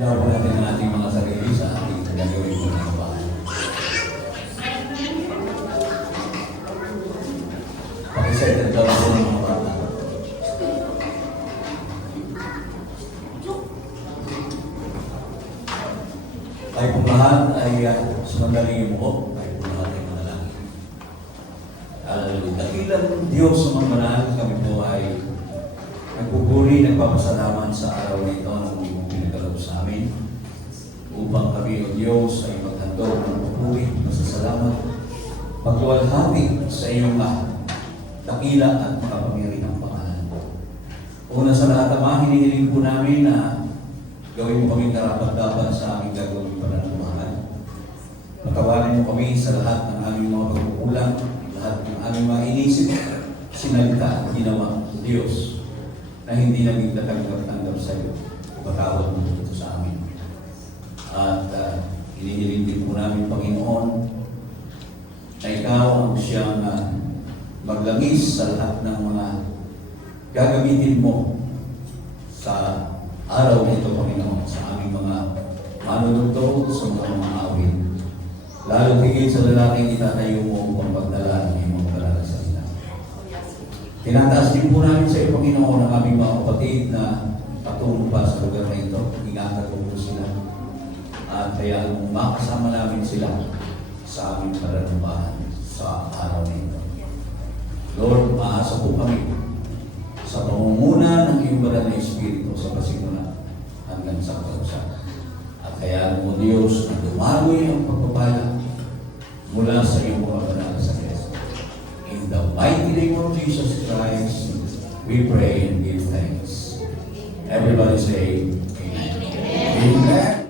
Laro natin ang ating mga sarili sa ating gagawin ko ng bahay. Pakisettle daw po ng mga bata. Tayo pong lahat ay sumandali yung buhok. Tayo pong lahat ay manalangin. Dakilang Diyos sa mga manal, kami po ay nagpupuri, nagpapasalamat sa araw na ito ng iyong pinagalaw sa amin upang kami, O Diyos, ay maghandog ng pupuri, masasalamat, pagluwalhati sa iyong dakila at makapangyarihang pangalan. Una sa lahat, Ama, hinihiling po namin na gawin mo kami karapat-dapat sa aming gagawin pananampalataya. Patawarin mo kami sa lahat ng aming mga pagkukulang, lahat ng aming mga inisip, sinalita at ginawa, Diyos, na hindi namin tatanggap sa iyo. Patawad mo ito sa amin. At hinihiling din po namin, Panginoon, na ikaw ang siyang maglangis sa lahat ng mga gagamitin mo sa araw na ito, Panginoon, sa aming mga manunugtong sa mga awit. Lalo higit sa lalaking itatayo mo upang pagdala ng iyong mga salita. Tinataas din po namin sa iyo, Panginoon, ang aming mga kapatid na patungo pa sa lugar na ito. Ingatan po sila. At kaya makasama namin sila sa aming pananampalataya sa araw na ito. Lord, maasa po kami sa pangunguna ng iyong banal na Espiritu sa pasimula hanggang sa kausapan. At kaya mo, Diyos, na dumagoy ang pagpapala mula sa iyong mga banal sa Kristo. In the mighty name of Jesus Christ, we pray and give thanks. Everybody say, Amen. Amen.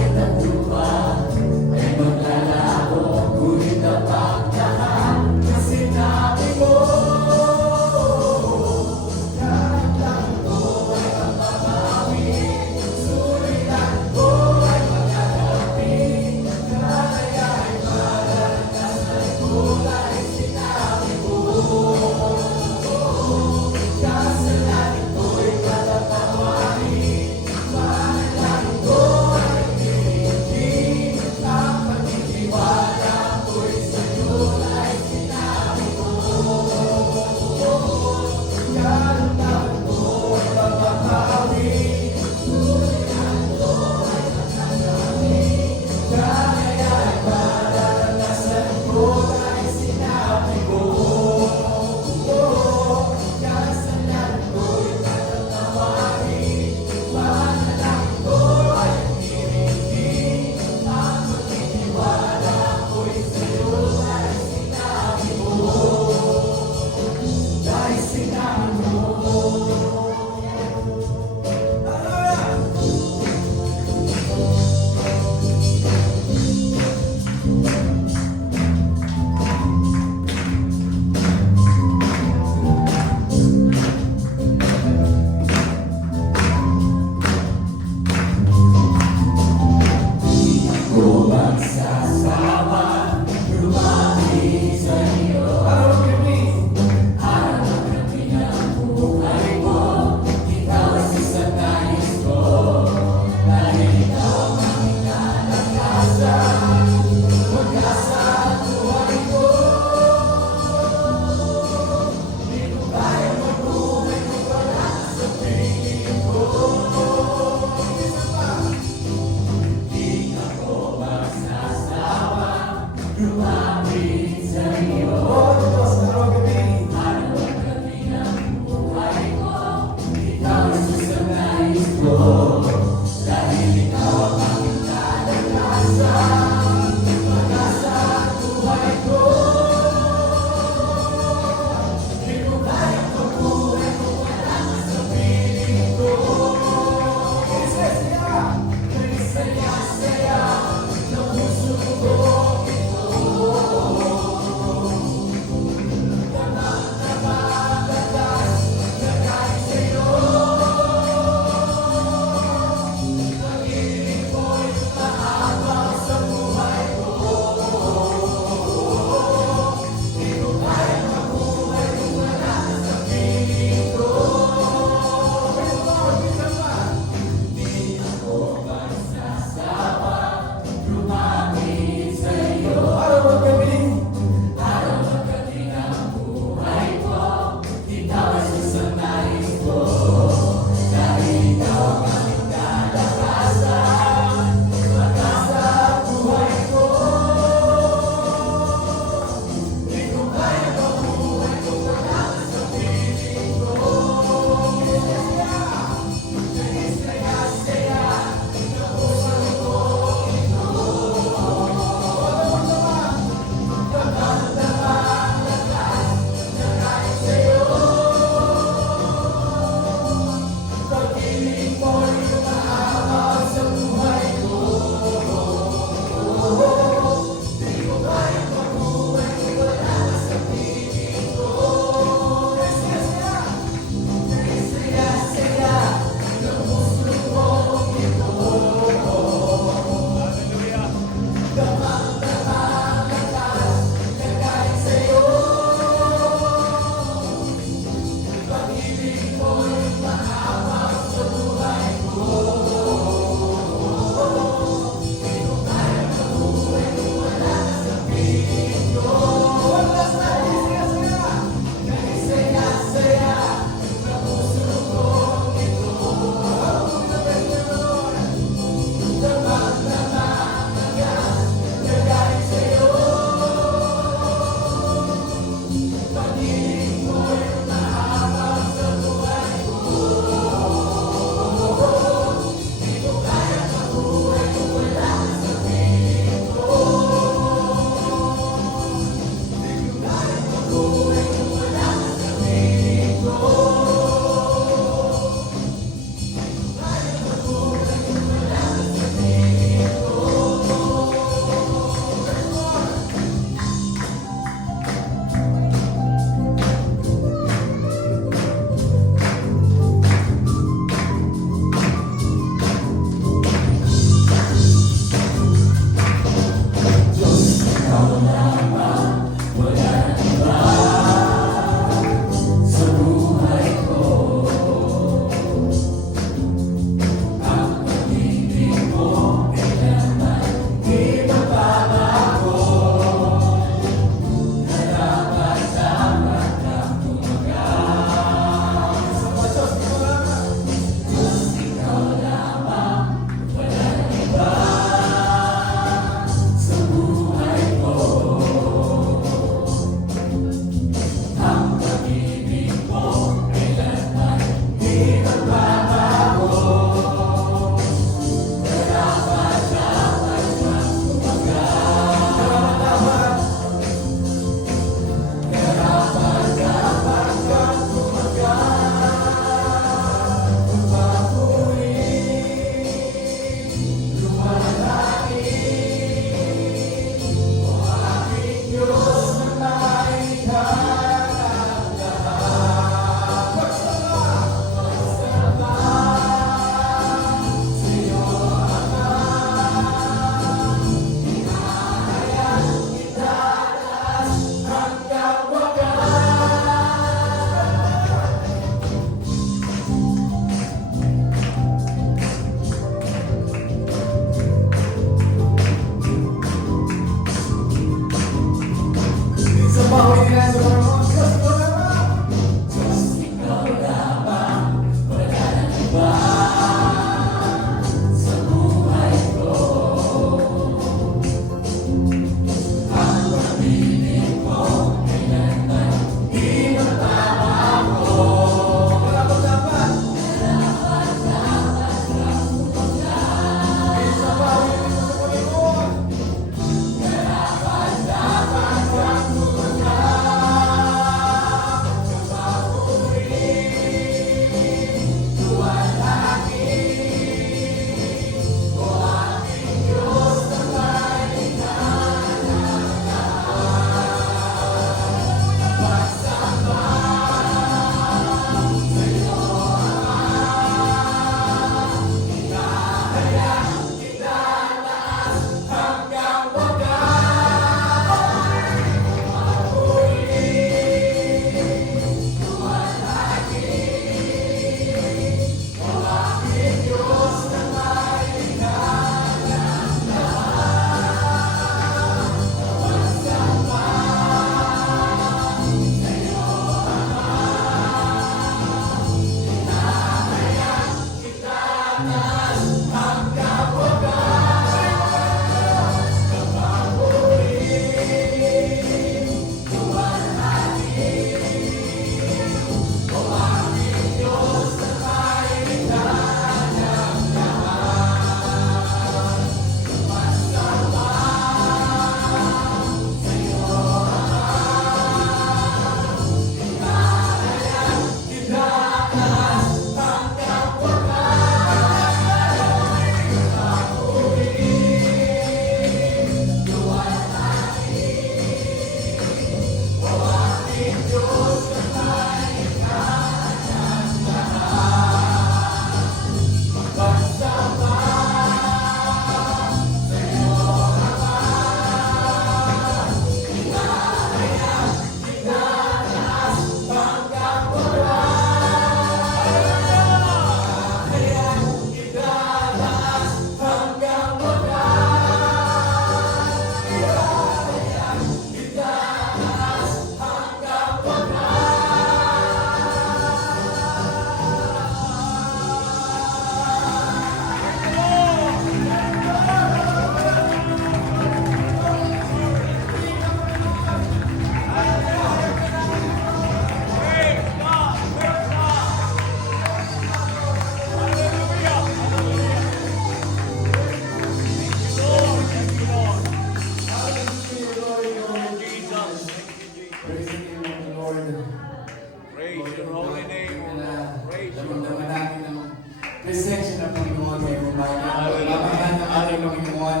presensya ng Panginoon ay bumaya. Labahan ng ating Panginoon,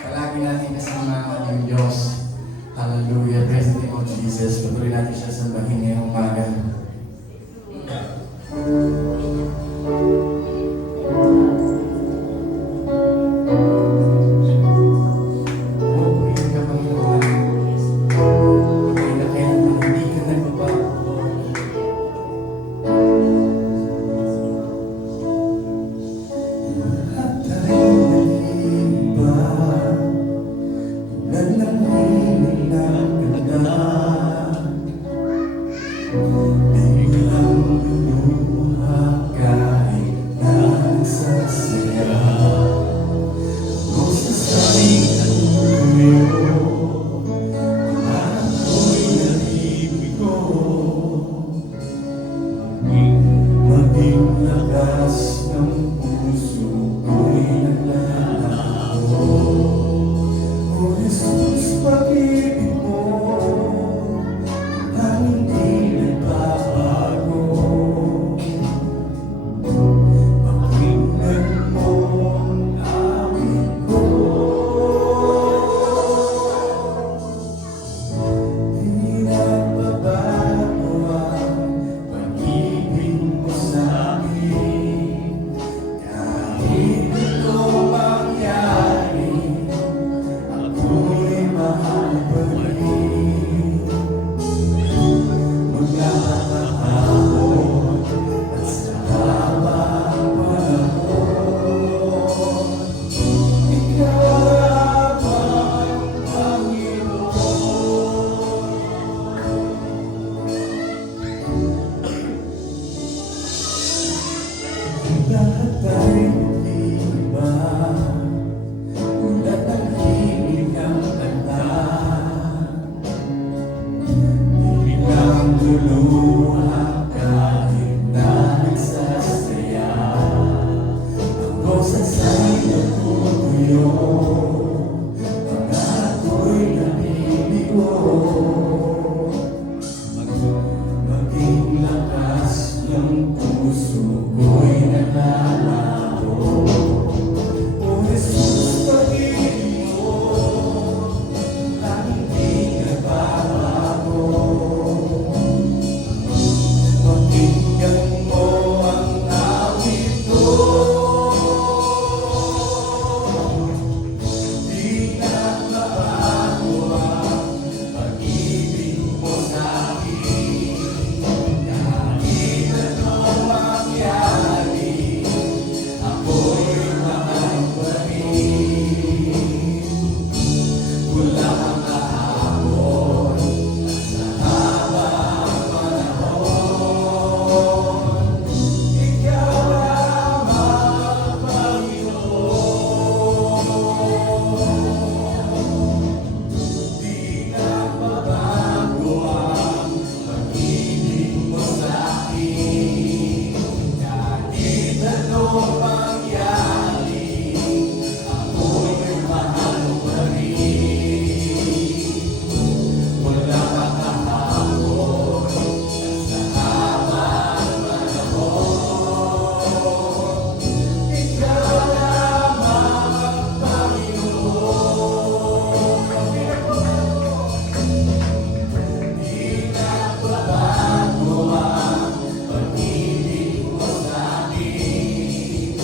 palagi natin kasama ang ating Diyos. Hallelujah. Praise the name of Jesus. Patuloy natin siya sambahin ngayong umaga. Pupurihin ka, Panginoon. Pagay na kaya hindi ka nagbabago. Lahat tayo nag-iiba, tulad ng hiling ng ganda. Biglang lumuha kahit na nagsasaya. Kung sasabihan ko ako'y nalibigo, maging lakas ng puso ko'y naglalaho. O Jesus, pag-ibig mo ang hindi nagbabago. Pakinggan mo ang awit ko. Di nagbabago ang pag-ibig mo sa'kin. Kahit ito mangyari, ako'y mahal pa rin. Mula kahapon at sa habang panahon, ikaw ang Panginoon. Lahat tayo iba, tulad ng hiling ng kanta. Biglang luluha kahit na nagsasaya. Ako sa'y nagtutuyo, mga ako'y naliligo. Maging lakas ng puso ko'y naglalaho. O Jesus, pag-ibig mo ang hindi nagbabago. Pakinggan mo ang awit ko. Di nagbabago ang pag-ibig mo sa'kin. Kahit anong mangyari, ako'y mahal pa rin. Mula kahapon sa habang panahon, ikaw lamang, Panginoon. Di nagbabago ang pag-ibig mo sa'kin. Kahit anong mangyari, ako'y mahal pa rin. Mula kahapon sa habang panahon, ikaw lamang, Panginoon. Di nagbabago ang pag-ibig mo sa'kin.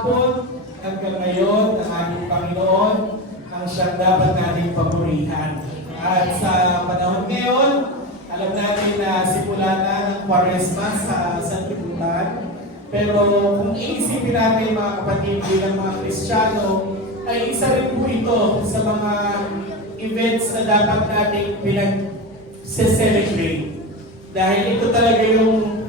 hapon hanggang ngayon, ang ating Panginoon ang siyang dapat nating papurihan. At sa panahon ngayon, alam natin na simula na ng Kwaresma sa sanlibutan. Pero kung iisipin natin mga kapatid bilang mga Kristiyano, ay isa rin po ito sa mga events na dapat nating pinag-celebrate. Dahil ito talaga yung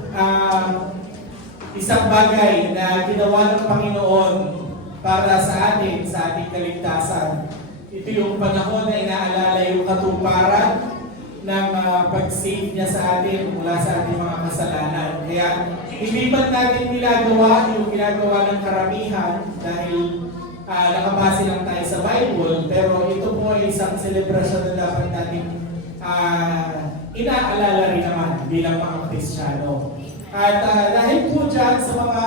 isang bagay na ginawa ng Panginoon para sa atin, sa ating kaligtasan. Ito yung panahon na inaalala yung katuparan ng pag-save niya sa atin mula sa ating mga kasalanan. Kaya hindi man natin ginagawa yung ginagawa ng karamihan dahil nakabase lang tayo sa Bible, pero ito po ay isang selebrasyon na dapat natin inaalala rin naman bilang mga Kristiyano. At dahil po dyan sa mga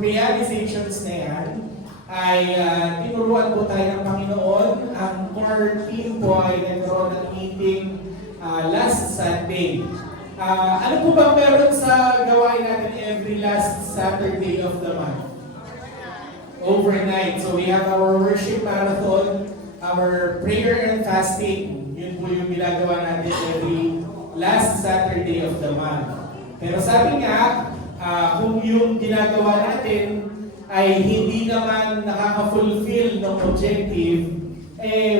realizations na yan, ay tinuruan po tayo ng Panginoon. Ang core team po ay nagkaroon ng meeting last Sunday. Ano po ba meron sa gawain natin every last Saturday of the month? Overnight. So we have our worship marathon, our prayer and fasting. Yun po yung ginagawa natin every last Saturday of the month. Pero sabi nga, kung yung ginagawa natin ay hindi naman nakaka-fulfill ng objective,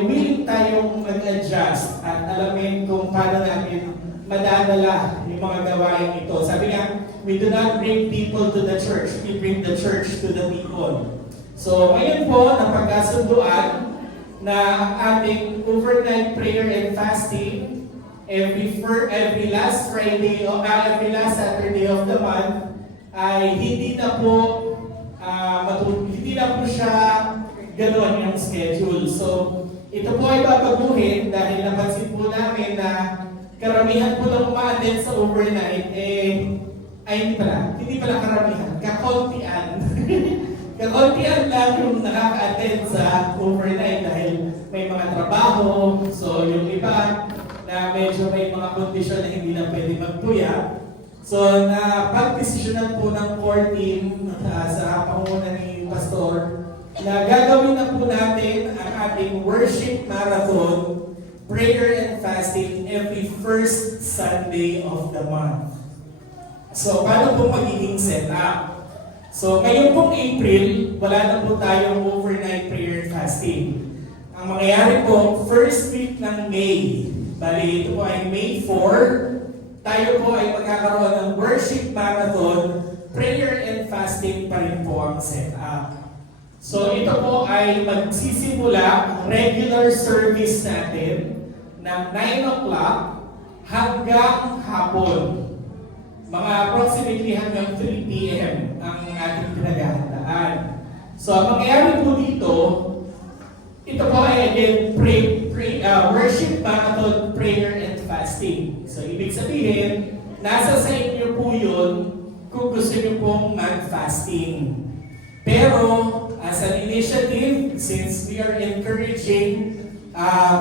willing tayong mag-adjust at alamin kung paano natin madadala yung mga gawain ito. Sabi nga, we do not bring people to the church, we bring the church to the people. So ngayon po, napagkasunduan na ating overnight prayer and fasting every last Friday o every last Saturday of the month ay hindi na po siya gano'n yung schedule. So ito po ay babaguhin dahil napansin po namin na karamihan po ng uma-attend sa overnight hindi pala karamihan, kakontian. Kakontian lang yung nakaka-attend sa overnight dahil may mga trabaho. So yung iba na medyo may mga kondisyon na hindi na pwede magpuya. So napag-desisyonan po ng core team sa pangunguna ni Pastor na gagawin na po natin ang ating worship marathon, prayer and fasting every first Sunday of the month. So paano po magiging setup? So ngayon pong April, wala na po tayong overnight prayer and fasting. Ang mangyayari po, first week ng May, bali ito po ay May 4, tayo po ay magkakaroon ng worship marathon, prayer and fasting pa rin po ang setup. So ito po ay magsisimula regular service natin ng 9 o'clock hanggang hapon. Mga approximately hanggang 3 p.m. ang ating pinaghahandaan. So ang mangyayari po dito, ito po ay again worship marathon, prayer and fasting. So ibig sabihin, nasa sa inyo po yun kung gusto nyo pong mag-fasting. Pero as an initiative, since we are encouraging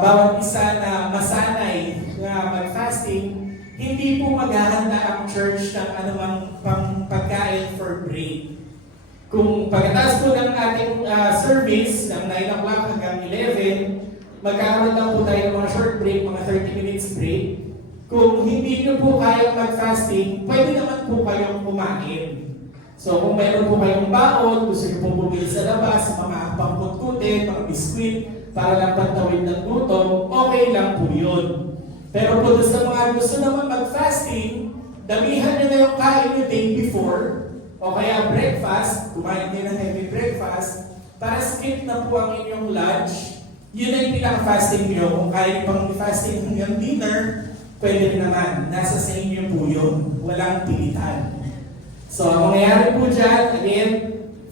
bawat isa na masanay na mag-fasting, hindi po maghahanda ang church ng anumang pagkain for break. Kung pagkatapos po ng ating service ng 9 o'clock hanggang 11, magkakaroon lang po tayo ng mga short break, mga 30 minutes break. Kung hindi nyo po kayang mag-fasting, pwede naman po kayong kumain. So kung mayroon po kayong baon, gusto nyo pong bumili sa labas, mga pangkutkutin, mga biskwit, para lang pagtawid ng gutom, okay lang po yun. Pero po sa mga gusto naman mag-fasting, damihan nyo na yung kain nyo day before, o kaya breakfast, kumain nyo ng heavy breakfast, para skip na po ang inyong lunch, yun ay pinaka-fasting nyo. Kung kaya pang fasting hanggang dinner, pwede rin naman. Nasa sa inyo po yun. Walang pilitan. So, ang mangyayari po dyan, again,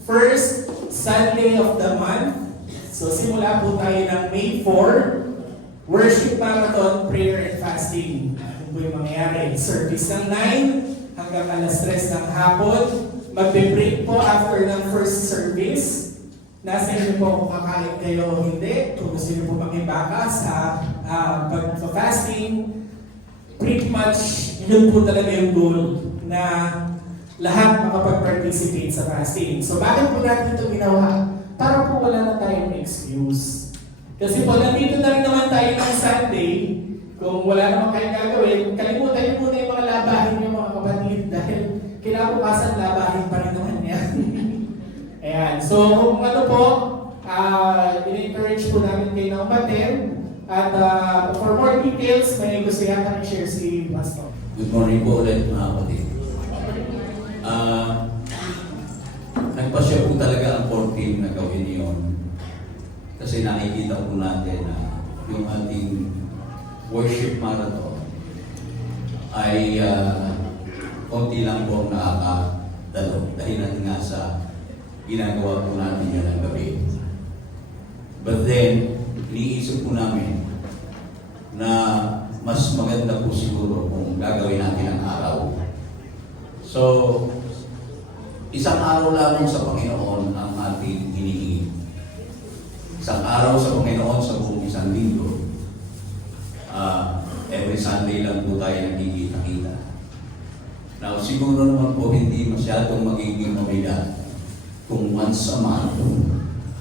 first Sunday of the month. So, simula po tayo ng May 4, worship marathon, prayer and fasting. Ano po yung mangyayari? Service ng 9 hanggang alas 3 ng hapon. Magbe-break po after ng first service. Nasa inyo po kung kakain kayo o hindi. Kung gusto nyo po makibaka sa pag-fasting, pretty much yun po talaga yung goal na lahat makapag-participate sa fasting. So bakit po natin ito ginawa? Para po wala na tayong excuse. Kasi po nandito na rin naman tayo ng Sunday, kung wala naman kayong gagawin, kalimutan niyo muna yung mga labahin niyo mga kapatid dahil kinabukasan labahin pa rin naman yan. Ayan. So kung ano po, in-encourage po namin kayo na umaten. At for more details, may gusto yata i-share si Pastor. Good morning po ulit mga kapatid. Nagpasya po talaga ang core team na gawin yun. Kasi nakikita po natin na yung ating worship marathon ay konti lang po ang nakakadalo dahil natin nga sa ginagawa po natin yan ang gabi. But then, iniisip po namin na mas maganda po siguro kung gagawin natin ang araw. So, isang araw lamang sa Panginoon ang ating hinihingi. Isang araw sa Panginoon sa buong isang linggo. Every Sunday lang po tayo nagkikita-kita. Now, siguro naman po hindi masyadong magiging mabigat kung once a month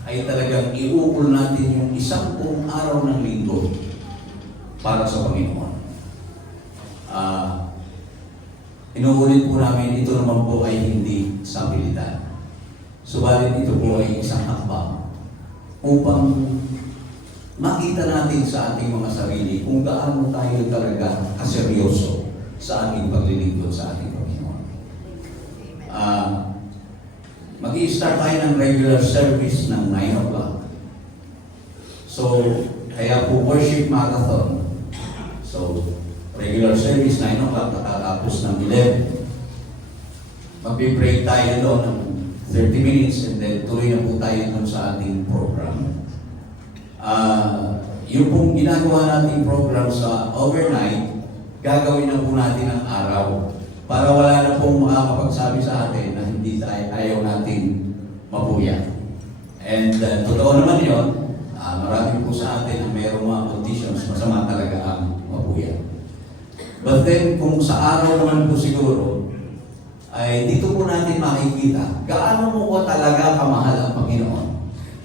ay talagang iukol natin yung isang buong araw ng linggo para sa Panginoon. Inuulit po namin, ito naman po ay hindi sabilitan. Subalit ito po ay isang hakbang upang makita natin sa ating mga sarili kung gaano tayo talaga kaseryoso sa ating paglilingkod sa ating Panginoon. Mag-i-start tayo ng regular service ng 9 o'clock. So, kaya po worship marathon. So, regular service 9 o'clock, nakatapos ng 11. Magbe-break tayo doon ng 30 minutes and then tuloy na po tayo doon sa ating program. Yung pong ginagawa nating program sa overnight, gagawin na po natin ang araw para wala na pong makakapagsabi sa atin na hindi tayo, ayaw natin mapuya. And totoo naman yun, marami po sa atin na mayroong mga conditions, masama talaga ang mapuya. But then, kung sa araw naman po siguro, ay dito po natin makikita gaano mo ko talaga kamahal ang Panginoon.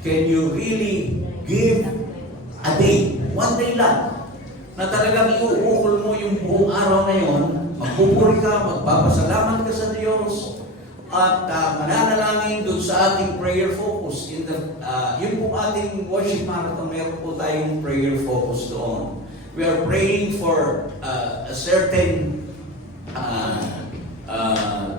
Can you really give a day, one day lang, na talagang iuukol mo yung buong araw na yon, magpupuri ka, magpapasalamat ka sa Diyos, at mananalangin doon sa ating prayer focus. Yun po ating worship marathon, meron po tayong prayer focus doon. We are praying for a certain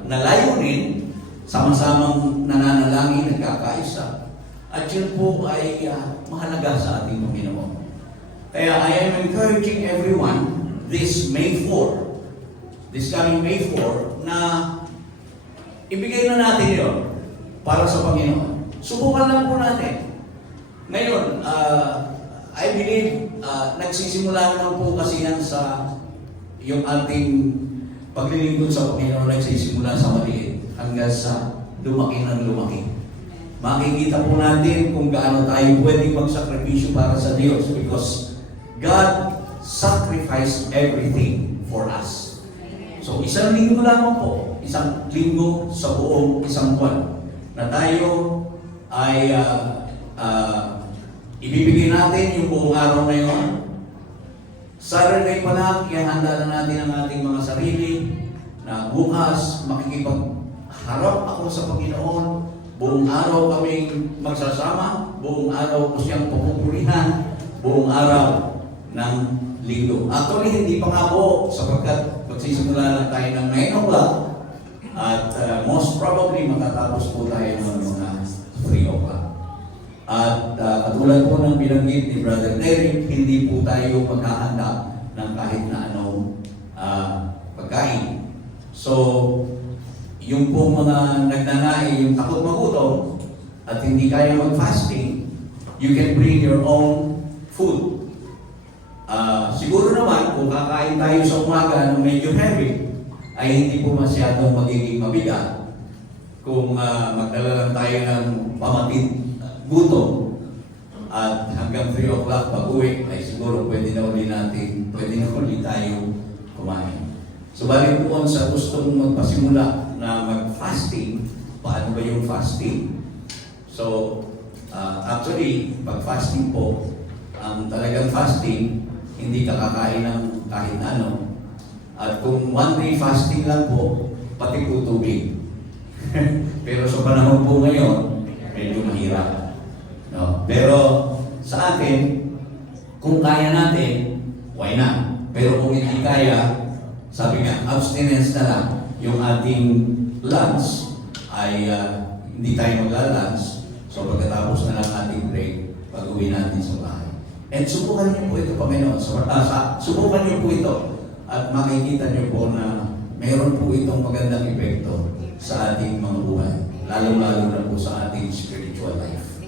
na layunin, sama-samang nananalangin, nagkakaisa. At yun po ay mahalaga sa ating Panginoon. Kaya I am encouraging everyone this May 4, this coming May 4, na ibigay na natin yun para sa Panginoon. Subukan lang po natin. Ngayon, I believe, nagsisimula naman po kasi yan sa yung ating paglilingkod sa Panginoon, nagsisimula sa maliit hanggang sa lumaki ng lumaki. Makikita po natin kung gaano tayo pwedeng magsakripisyo para sa Diyos because God sacrificed everything for us. So, isang linggo lamang po, isang linggo sa buong isang buwan na tayo ay ibibigay natin yung buong araw na yun. Saturday pa lang, ihanda na natin ang ating mga sarili na bukas makikipagharap ako sa Panginoon. Buong araw kaming magsasama, buong araw ko siyang pupupurihan, buong araw ng linggo. Actually, hindi pa nga po sapagkat magsisimula lang tayo ng 9 o'clock at most probably matatapos po tayo ng mga 3 o'clock. At katulad po ng binanggit ni Brother Derek, hindi po tayo maghahanda ng kahit na anong pagkain. So, yung po mga nagnanai, yung takot magutom, at hindi kaya mag-fasting, you can bring your own food. Siguro naman, kung kakain tayo sa umaga ng medyo heavy, ay hindi po masyadong magiging mabigat. Kung magdala lang tayo ng pamatid gutom, at hanggang 3 o'clock pag-uwi, ay siguro pwede na uli tayo kumain. So, balik po sa gustong magpasimula na fasting. Paano ba yung fasting? So, actually, pag fasting po, ang talagang fasting, hindi ka kakain ng kahit ano. At kung one day fasting lang po, pati po tubig. Pero sa panahon po ngayon, medyo mahirap. No? Pero sa atin, kung kaya natin, why not? Pero kung hindi kaya, sabi nga, abstinence na lang. Yung ating lunch ay hindi tayo magla-lunch. So pagkatapos na lang ating break, pag-uwi natin sa bahay. And subukan niyo po ito, Panginoon. Subukan niyo po ito. At makikita niyo po na mayroon po itong magandang epekto sa ating mga buhay. Lalo-lalo na po sa ating spiritual life.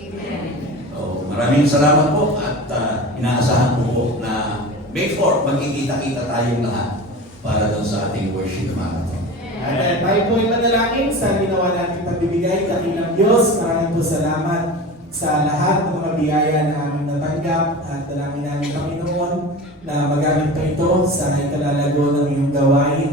So, maraming salamat po at inaasahan po na May 4, magkikita-kita tayong lahat para doon sa ating worship marathon. At tayo po ay manalangin sa ginawa nating pagbibigay. Dakilang Diyos, maraming po salamat sa lahat ng mga biyaya na aming natanggap at dalangin namin Panginoon na magamit pa ito sa ikalalago ng iyong gawain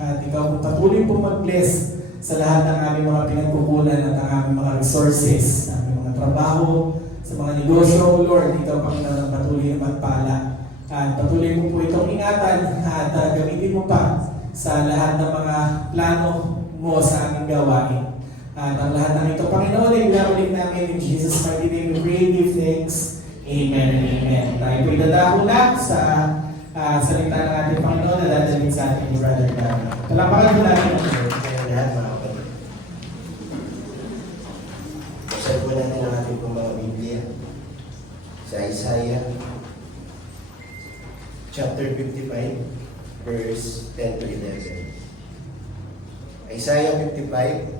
at ikaw po patuloy po mag-bless sa lahat ng aming mga pinagkukunan at ang aming mga resources, aming mga trabaho, sa mga negosyo, Lord, ikaw Panginoon ang patuloy na magpala. At patuloy mo po itong ingatan at gamitin mo pa sa lahat ng mga plano mo sa aming gawain. At ang lahat ng ito, Panginoon, ay pinaulit namin in Jesus' mighty name we pray, give thanks. Amen and amen. Tayo po idadako na sa salita ng ating Panginoon na dadalhin sa ating ni Brother Gavin. Talampakan po natin ang Lord. Kaya lahat mga kapatid. Basahin po natin ang ating pong mga Biblia sa Isaiah chapter 55 verse 10 to 11. Isaiah 55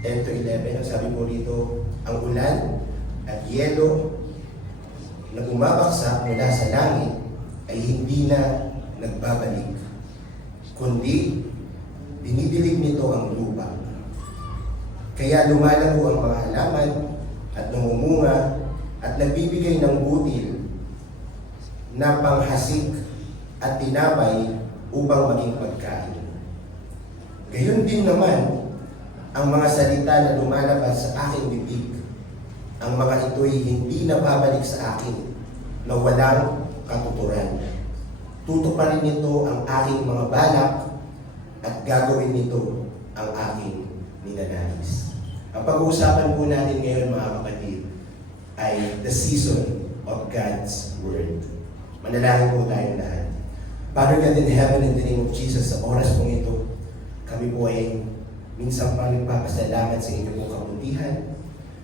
10 to 11, ang sabi po rito, ang ulan at yelo na bumabagsak mula sa langit ay hindi na nagbabalik, kundi dinidilig nito ang lupa. Kaya lumalago ang mga halaman at namumunga at nagbibigay ng butil na panghasik at tinapay upang maging pagkain. Gayon din naman ang mga salita na lumalabas sa aking bibig. Ang mga ito'y hindi na babalik sa akin na walang katuturan. Tutuparin nito ang aking mga balak at gagawin nito ang aking ninanais. Ang pag-uusapan po natin ngayon mga kapatid ay the season of God's Word. Manalangin po tayong lahat. Father God in heaven, in the name of Jesus, sa oras pong ito, kami po ay minsan pa nagpapasalamat sa inyo pong kabutihan,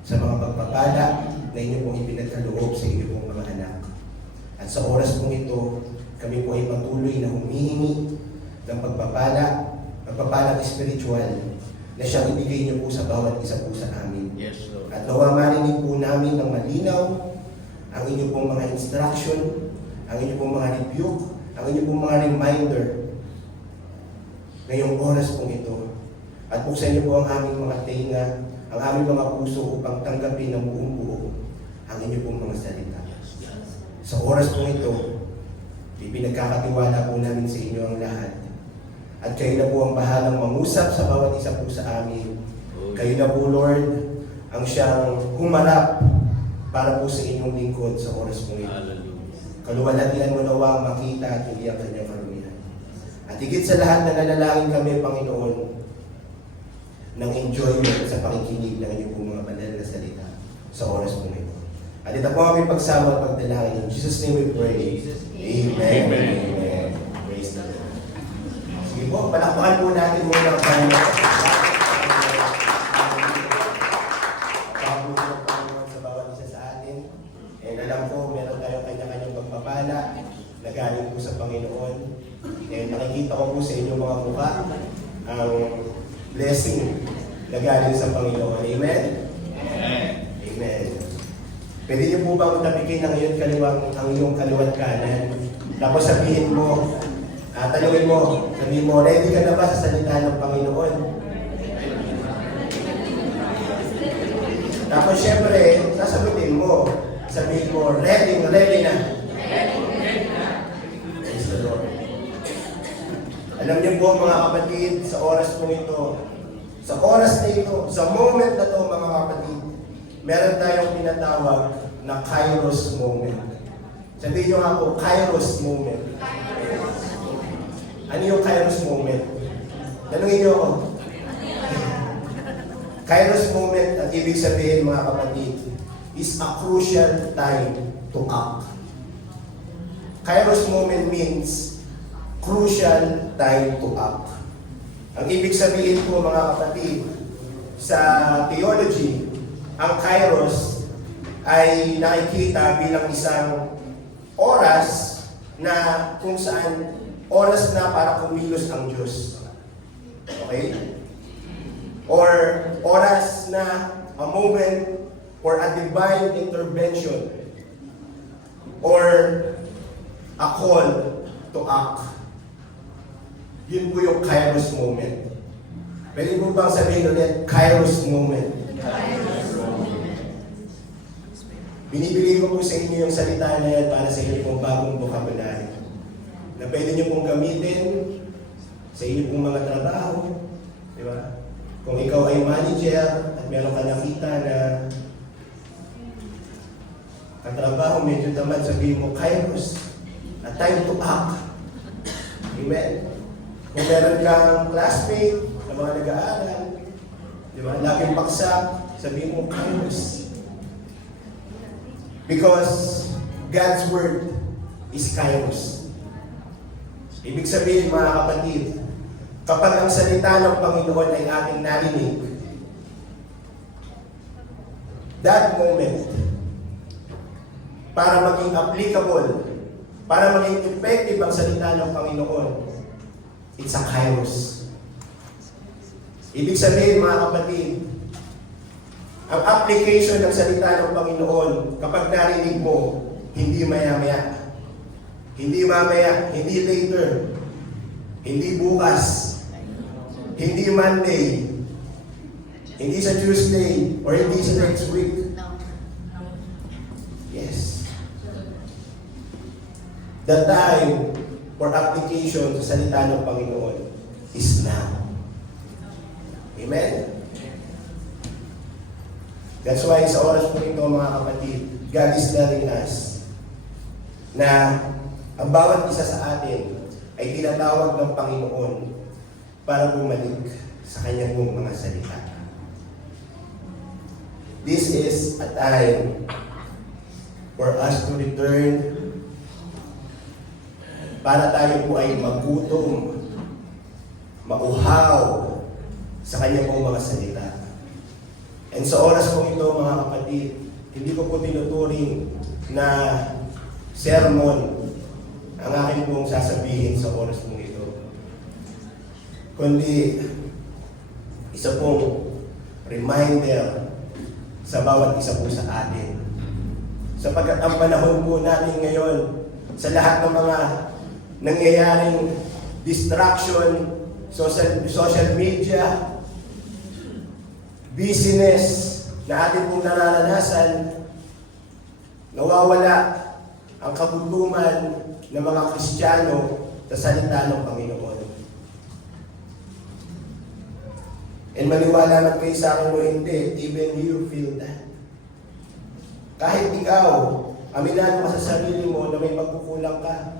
sa mga pagpapala na inyo pong ipinagkaloob sa inyo pong mga anak. At sa oras pong ito, kami po ay patuloy na humihingi ng pagpapalang espiritual na siyang ibigay niyo po sa bawat isa po sa amin. Yes, Lord. At nawa marinig po namin ng malinaw ang inyo pong mga instruction, ang inyo pong mga rebuke, ang inyo pong mga reminder ngayong oras pong ito. At buksan niyo po ang aming mga tenga, ang aming mga puso upang tanggapin ng buong buo ang inyo pong mga salita. Sa oras pong ito, ipinagkakatiwala po namin sa inyo ang lahat. At kayo na po ang bahalang mangusap sa bawat isa po sa amin. Kayo na po, Lord, ang siyang humarap para po sa inyong lingkod sa oras pong ito. Kaluwalhatian mo nawa ang makita at hindi ang kanyang karumihan. At higit sa lahat na nanalangin kami, Panginoon, ng enjoyment sa pakikinig ng inyong pong mga banal na salita sa oras pong ito. At ito po ang aming pagsama at pagdalangin. In Jesus' name we pray. Amen. Amen. Praise the Lord. Sige po, palakpakan po natin muna ang Panginoon. Pagkabuti ng Panginoon sa bawat isa sa atin. And alam ko, meron tayong kanya-kanyang pagpapala na galing po sa Panginoon. And nakikita ko po sa inyong mga mukha ang blessing na galing sa Panginoon. Amen? Amen. Amen. Pwede niyo po bang tapikin ang iyong kaliwat kanan? Tapos sabihin mo, tanungin mo, sabihin mo, ready ka na ba sa salita ng Panginoon? Tapos syempre, sasagutin mo, sabihin mo, ready na. Praise the Lord. Alam niyo po mga kapatid, sa oras po ito, Sa oras na ito, sa moment na to mga kapatid, meron tayong tinatawag na Kairos moment. Sabihin nyo nga po, Kairos moment. Ano yung Kairos moment? Tanungin nyo ako. Kairos moment, at ibig sabihin mga kapatid, is a crucial time to act. Kairos moment means crucial time to act. Ang ibig sabihin po mga kapatid, sa theology, ang Kairos ay nakikita bilang isang oras na kung saan oras na para kumilos ang Diyos. Okay? Or oras na a moment for a divine intervention or a call to act. Yun po yung Kairos moment. Pwede po bang sabihin ulit, Kairos moment? Binibigay ko po sa inyo yung salita na yan para sa inyo pong bagong vocabulary na pwede nyo pong gamitin sa inyo pong mga trabaho. Di ba? Kung ikaw ay manager at meron ka nakita na katrabaho medyo tamad, sabihin mo, Kairos, a time to act. Amen? Kung meron kang classmate na mga nag-aaral, di ba, laging paksa, sabihin mo, Kairos. Because God's Word is Kairos. Ibig sabihin, mga kapatid, kapag ang salita ng Panginoon ay ating narinig, that moment, para maging applicable, para maging effective ang salita ng Panginoon, it's a Kairos. Ibig sabihin, mga kapatid, ang application ng salita ng Panginoon, kapag narinig mo, hindi maya-maya, hindi mamaya, hindi later, hindi bukas, hindi Monday, hindi sa Tuesday, or hindi sa next week. Yes. The time for application sa salita ng Panginoon is now. Amen? That's why sa oras po ito mga kapatid, God is telling us na ang bawat isa sa atin ay tinatawag ng Panginoon para bumalik sa kanyang mga salita. This is a time for us to return para tayo po ay magutom, mauhaw sa kanyang mga salita. And sa oras po ito mga kapatid, hindi ko po tinuturing na sermon ang aking pong sasabihin sa oras pong ito. Kundi isa pong reminder sa bawat isa po sa atin. Sapagkat ang panahon po natin ngayon sa lahat ng mga nangyayaring distraction, social media, business na atin pong nararanasan, nawawala ang kagutuman ng mga Kristiyano sa salita ng Panginoon. And maniwala man kayo sa akin o hindi, even you feel that. Kahit ikaw, aminado ka sa sarili mo na may pagkukulang ka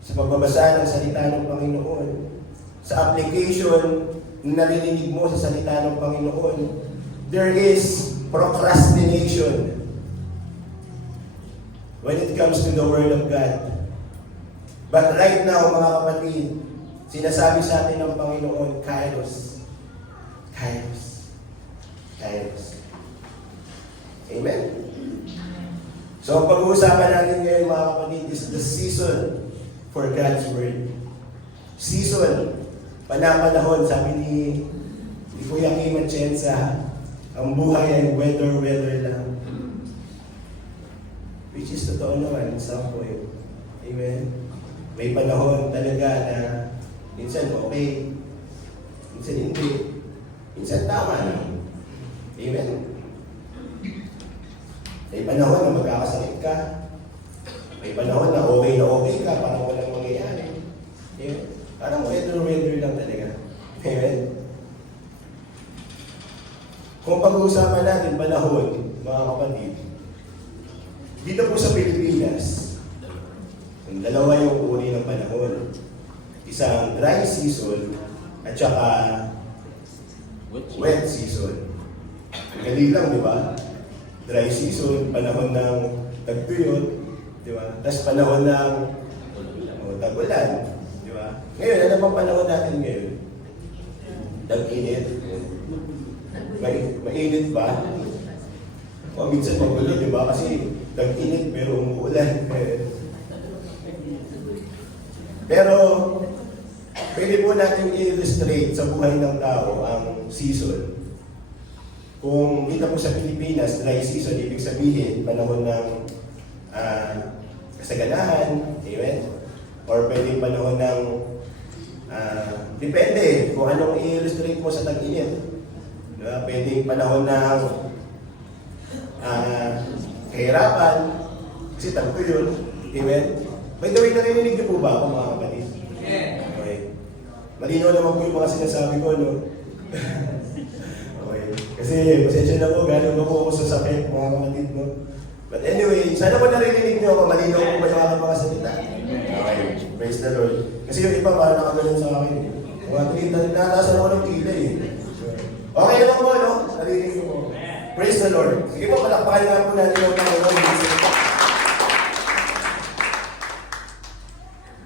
sa pagbabasa ng salita ng Panginoon, sa application na narinig mo sa salita ng Panginoon, there is procrastination when it comes to the Word of God. But right now, mga kapatid, sinasabi sa atin ng Panginoon, Kairos. Kairos. Kairos. Amen? So, ang pag-uusapan natin ngayon, mga kapatid, is the season for God's Word. Season. Panapanahon, sabi ni Kuya Kim Atienza, ang buhay ay weather lang. Which is totoo naman, some point. Amen? May panahon talaga na minsan okay, minsan hindi, minsan tama lang. Amen? May panahon na magkakasakit ka. May panahon na okay ka, parang walang mangyayari. Amen? Parang weather lang talaga. Amen? Kung pag-uusapan natin panahon, mga kapatid, dito po sa Pilipinas, yung dalawa yung uri ng panahon. Isang dry season at saka wet season. Galing lang, di ba? Dry season, panahon ng tagtuyot, di ba? Tapos panahon ng tag-ulan, di ba? Ngayon, ano bang panahon natin ngayon? Tag-init. Mainit ba? O minsan magulo, di ba? Kasi tag-init pero umuulan. Pero pwede po natin i-illustrate sa buhay ng tao ang season. Kung dito po sa Pilipinas, dry season, ibig sabihin, panahon ng kasaganahan, amen? Or pwede panahon ng, depende kung anong i-illustrate mo sa tag-init. Diba? Pwede panahon ng kahirapan, kasi tagpo yun, amen? By the way, narinig niyo po ba ako, mga kapatid? Okay. Malinaw naman po yung mga sinasabi ko, no? Okay. Kasi, pasensya na po, gano'n na po ako sa sakit, mga kapatid, no? But anyway, sana po narinig niyo ako, malinaw po ba yung aking mga salita? Okay. Praise the Lord. Kasi yung iba, parang nakagalan sa akin. Mga tuwid, nataasan ako ng kilay, eh. Okay naman po, no? Narinig niyo po. Praise the Lord. Sige po, palakpakan nga po natin yung Panginoon.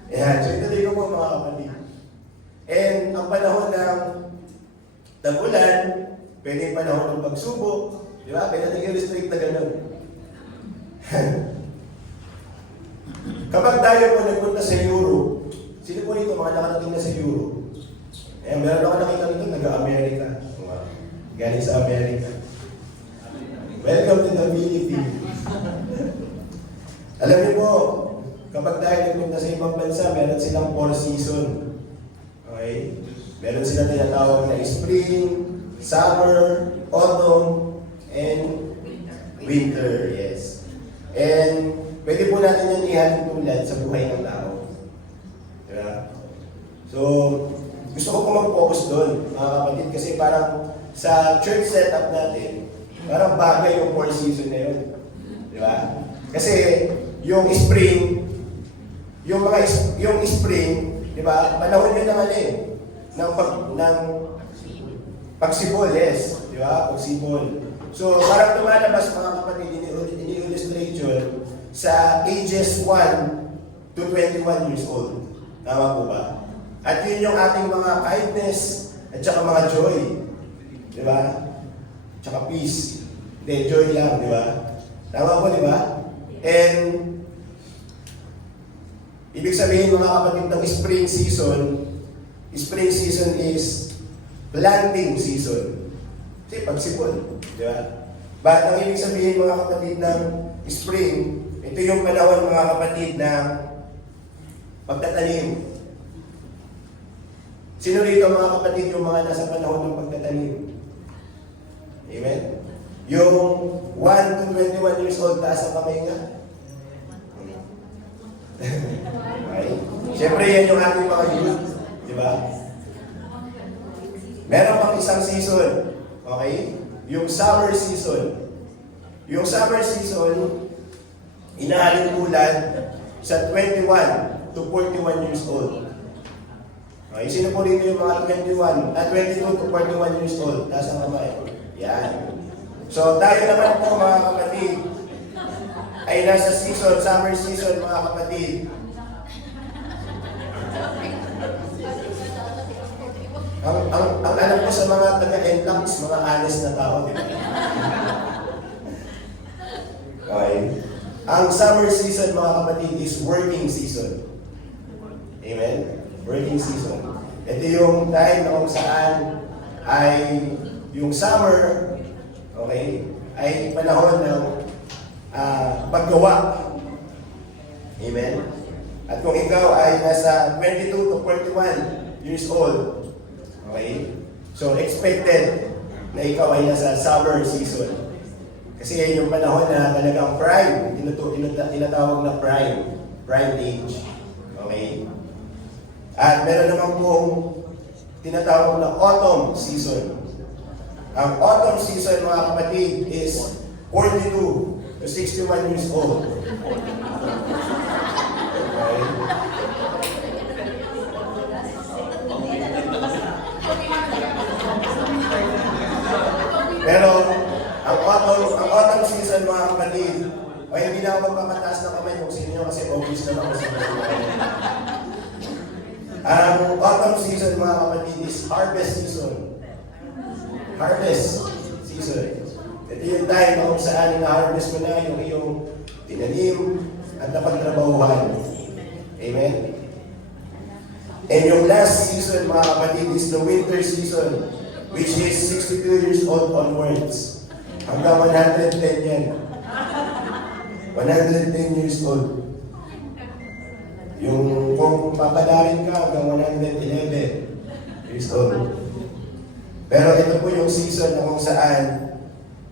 Ayan, so ituloy ko po mga kapatid. And ang panahon ng tag-ulan, pwede yung panahon ng pagsubok, di ba? Pwede natin illustrate na gano'n. Kapag tayo po nagpunta sa Europe, sino po nito mga nakarating na sa Europe? Ayan, meron ako nakita nito, taga-Amerika. Galing sa Amerika. Welcome to the Philippines. Alam niyo po, kapag tayo nagpunta sa ibang bansa, meron silang 4 season. Okay? Meron silang tinatawag na spring, summer, autumn, and winter. Yes. And pwede po natin yung ihalin tulad sa buhay ng tao. Diba? So, gusto ko po mag-focus doon, mga kapatid, kasi parang sa church setup natin, parang bagay yung 4 season na yun. Diba? Kasi yung spring, yung spring, di ba? Panahon yun ng ng pagsibol, yes, di ba? Pagsibol. So, parang lumalabas mga kapatid, ini-illustrate yun sa ages 1 to 21 years old. Tama po ba? At yun yung ating mga kindness at saka mga joy. Di ba? Tsaka peace. Hindi, joy lang, di ba? Tama po, di ba? And ibig sabihin mga kapatid ng spring season is planting season. Kasi pagsipon, di ba? But ang ibig sabihin mga kapatid ng spring, ito yung panahon mga kapatid ng pagtatanim. Sino rito mga kapatid yung mga nasa panahon ng pagtatanim? Amen? Yung 1 to 21 years old, taas ang kamay nga. Okay. Siyempre, yan yung ating mga youth. Di ba? Meron pang isang season. Okay? Yung summer season. Yung summer season, inahalin tulad sa 21 to 41 years old. Okay? Sino po dito yung mga 22 to 41 years old? Taas ang kamay. Yan. So, tayo naman po mga kapatid, ay nasa season, summer season mga kapatid. Ang alam ko sa mga taga-NLAX, mga honest na tao, di ba? Okay. Ang summer season mga kapatid is working season. Amen? Working season. Ito yung time na kung saan ay yung summer, okay, ay panahon ng paggawa. Amen? At kung ikaw ay nasa 22 to 41 years old, okay, so expected na ikaw ay nasa summer season. Kasi yan yung panahon na talagang prime, tinatawag na prime age. Okay? At meron naman pong tinatawag na autumn season. Ang autumn season, mga kapatid, is 42 to 61 years old. Okay? Pero, ang autumn season, mga kapatid, ay hindi na ako magpapataas na kamay kung sino kasi obvious naman kung sino. Ang autumn season, mga kapatid, is harvest season. Harvest season. Ito yung time na kung saan na-harvest mo na yung iyong tinanim at napagtrabahuhan. Amen? And yung last season, mga kapatid, is the winter season, which is 62 years old onwards. Hanggang 110 yan. 110 years old. Yung kung papadarin ka hanggang 111 years old. Pero ito po yung season na kung saan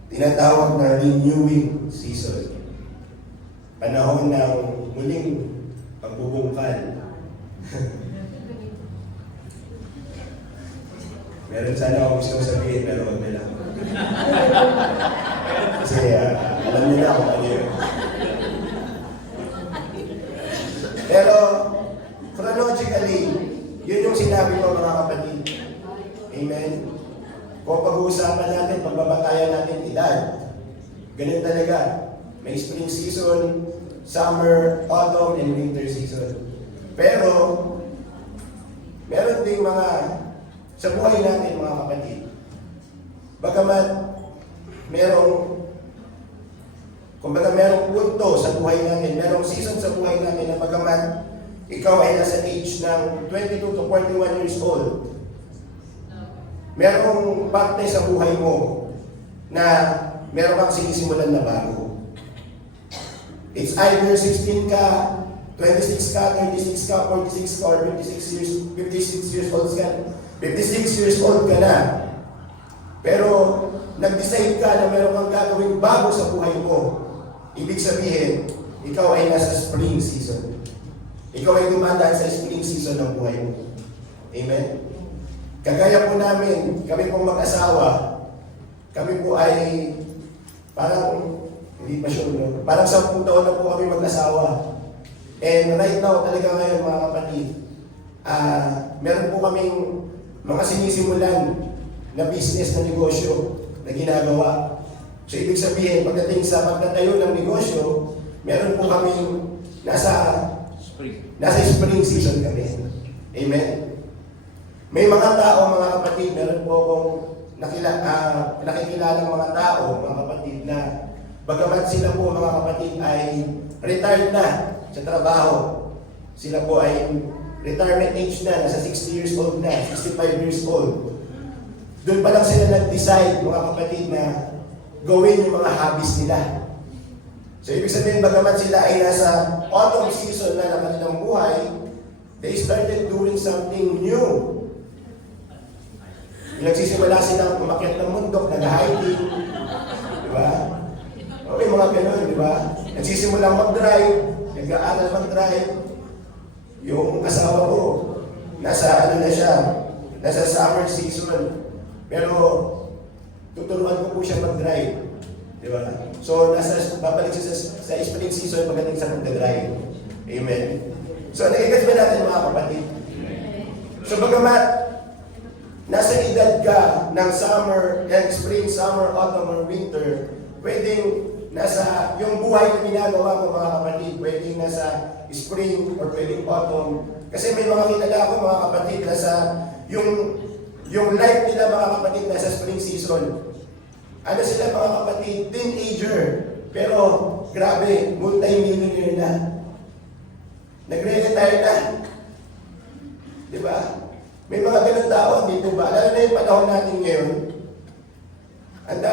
tinatawag na renewing season. Panahon ng muling pagbubungkal. Meron sana akong gusto sabihin, pero wag nila. Kasi alam niyo na kung ano yun. Pero, chronologically, yun yung sinabi ko mga kapatid. Amen? Kung pag-uusapan natin, pagbabatayan natin edad, ganun talaga. May spring season, summer, autumn, and winter season. Pero, meron ding mga sa buhay natin, mga kapatid. Bagamat merong punto sa buhay natin, merong season sa buhay natin na bagamat ikaw ay nasa age ng 22 to 41 years old, merong parte sa buhay mo na meron kang sinisimulan na bago. It's either 16 ka, 26 ka, 36 ka, 46 ka, or 56 years old ka. 56 years old ka na. Pero nag-decide ka na meron kang gagawing bago sa buhay mo. Ibig sabihin, ikaw ay nasa spring season. Ikaw ay dumadaan sa spring season ng buhay mo. Amen? Kagaya po namin, kami pong mag-asawa, kami po ay parang, hindi pa sure, no? Parang 10 taon na po kami mag-asawa. And right now, talaga ngayon mga kapatid, meron po kaming mga sinisimulan na business na negosyo na ginagawa. So ibig sabihin, pagdating sa pagtatayo ng negosyo, meron po kaming nasa spring season kami. Amen? May mga tao, mga kapatid, meron po akong nakikilalang mga tao, mga kapatid, na bagamat sila po, mga kapatid, ay retired na sa trabaho. Sila po ay retirement age na, nasa 60 years old na, 65 years old. Doon pa lang sila nag-decide, mga kapatid, na gawin yung mga hobbies nila. So, ibig sabihin, bagamat sila ay nasa autumn season na ng kanilang buhay, they started doing something new. Nagsisimula silang umakyat ng bundok, nag-hiking, di ba? O, may mga ganun, di ba? Nagsisimulang mag-drive, nag-aaral mag-drive. Yung asawa ko, nasa ano na siya, nasa summer season. Pero, tuturuan ko po siya mag-drive. Di ba? So, babalik siya sa spring season pagdating sa pag-drive. Amen? So, nag-igas ba natin mga kapatid? So, bagamat nasa edad ka ng summer, spring, summer, autumn, or winter, pwedeng nasa yung buhay na ginagawa mo mga kapatid, pwedeng nasa spring or pwedeng autumn. Kasi may mga kilala ko mga kapatid na sa yung life nila mga kapatid nasa spring season. Ano sila mga kapatid? Teenager. Pero grabe, multi-millionaire na. Nagre-retire na. Di ba? May mga ganun tao, hindi po ba? Lalo na yung panahon natin ngayon. Ang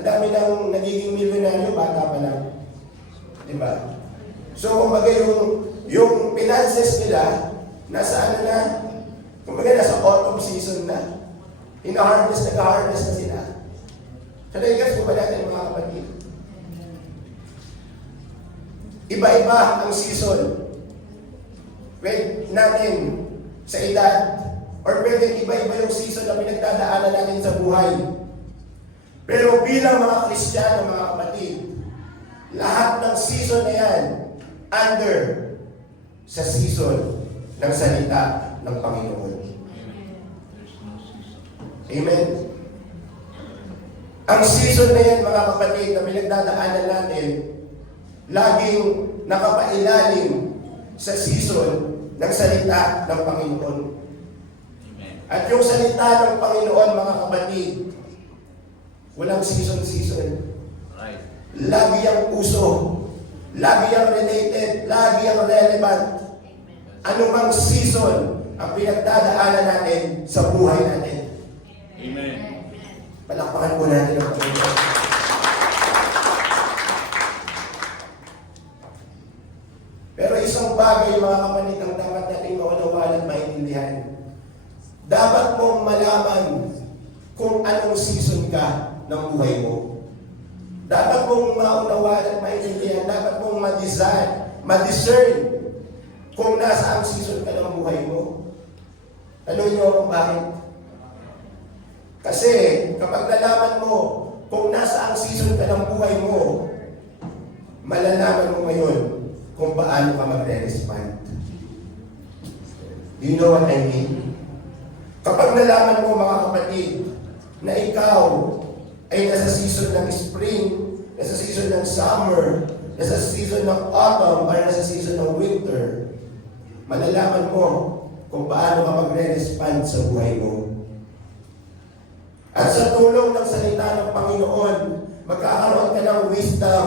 dami ng nagiging milyonaryo, bata pa lang. Di ba? So, kumbaga yung finances nila, nasa ano na, kumbaga nasa autumn season na. Nag-harvest na sila. So, naigas po ba natin mga kapatid? Iba-iba ang season. Wait natin sa edad. Or pwedeng iba-iba yung season na pinagdadaanan natin sa buhay. Pero bilang mga Kristiyano, mga kapatid, lahat ng season na yan, under sa season ng salita ng Panginoon. Amen? Ang season na yan, mga kapatid, na pinagdadaanan natin, laging nakapailalim sa season ng salita ng Panginoon. At yung salita ng Panginoon, mga kapatid, walang season-season. Right. Lagi ang uso. Lagi ang related. Lagi ang relevant. Ano mang season ang pinagdadaanan natin sa buhay natin. Amen. Palakpakan po natin ang Panginoon. Pero isang bagay, mga kapatid, ang dapat natin maunawaan at maintindihan. Dapat mong malaman kung anong season ka ng buhay mo. Dapat mong maunawaan at maintindihan, dapat mong ma-discern kung nasa ang season ka ng buhay mo. Tanungin niyo kung bakit. Kasi kapag nalaman mo kung nasa ang season ka ng buhay mo, malalaman mo ngayon kung paano ka magre-respond. Do you know what I mean? Kapag nalaman mo, mga kapatid, na ikaw ay nasa season ng spring, nasa season ng summer, nasa season ng autumn, or nasa season ng winter, malalaman mo kung paano ka magre-respond sa buhay mo. At sa tulong ng salita ng Panginoon, magkakaroon ka ng wisdom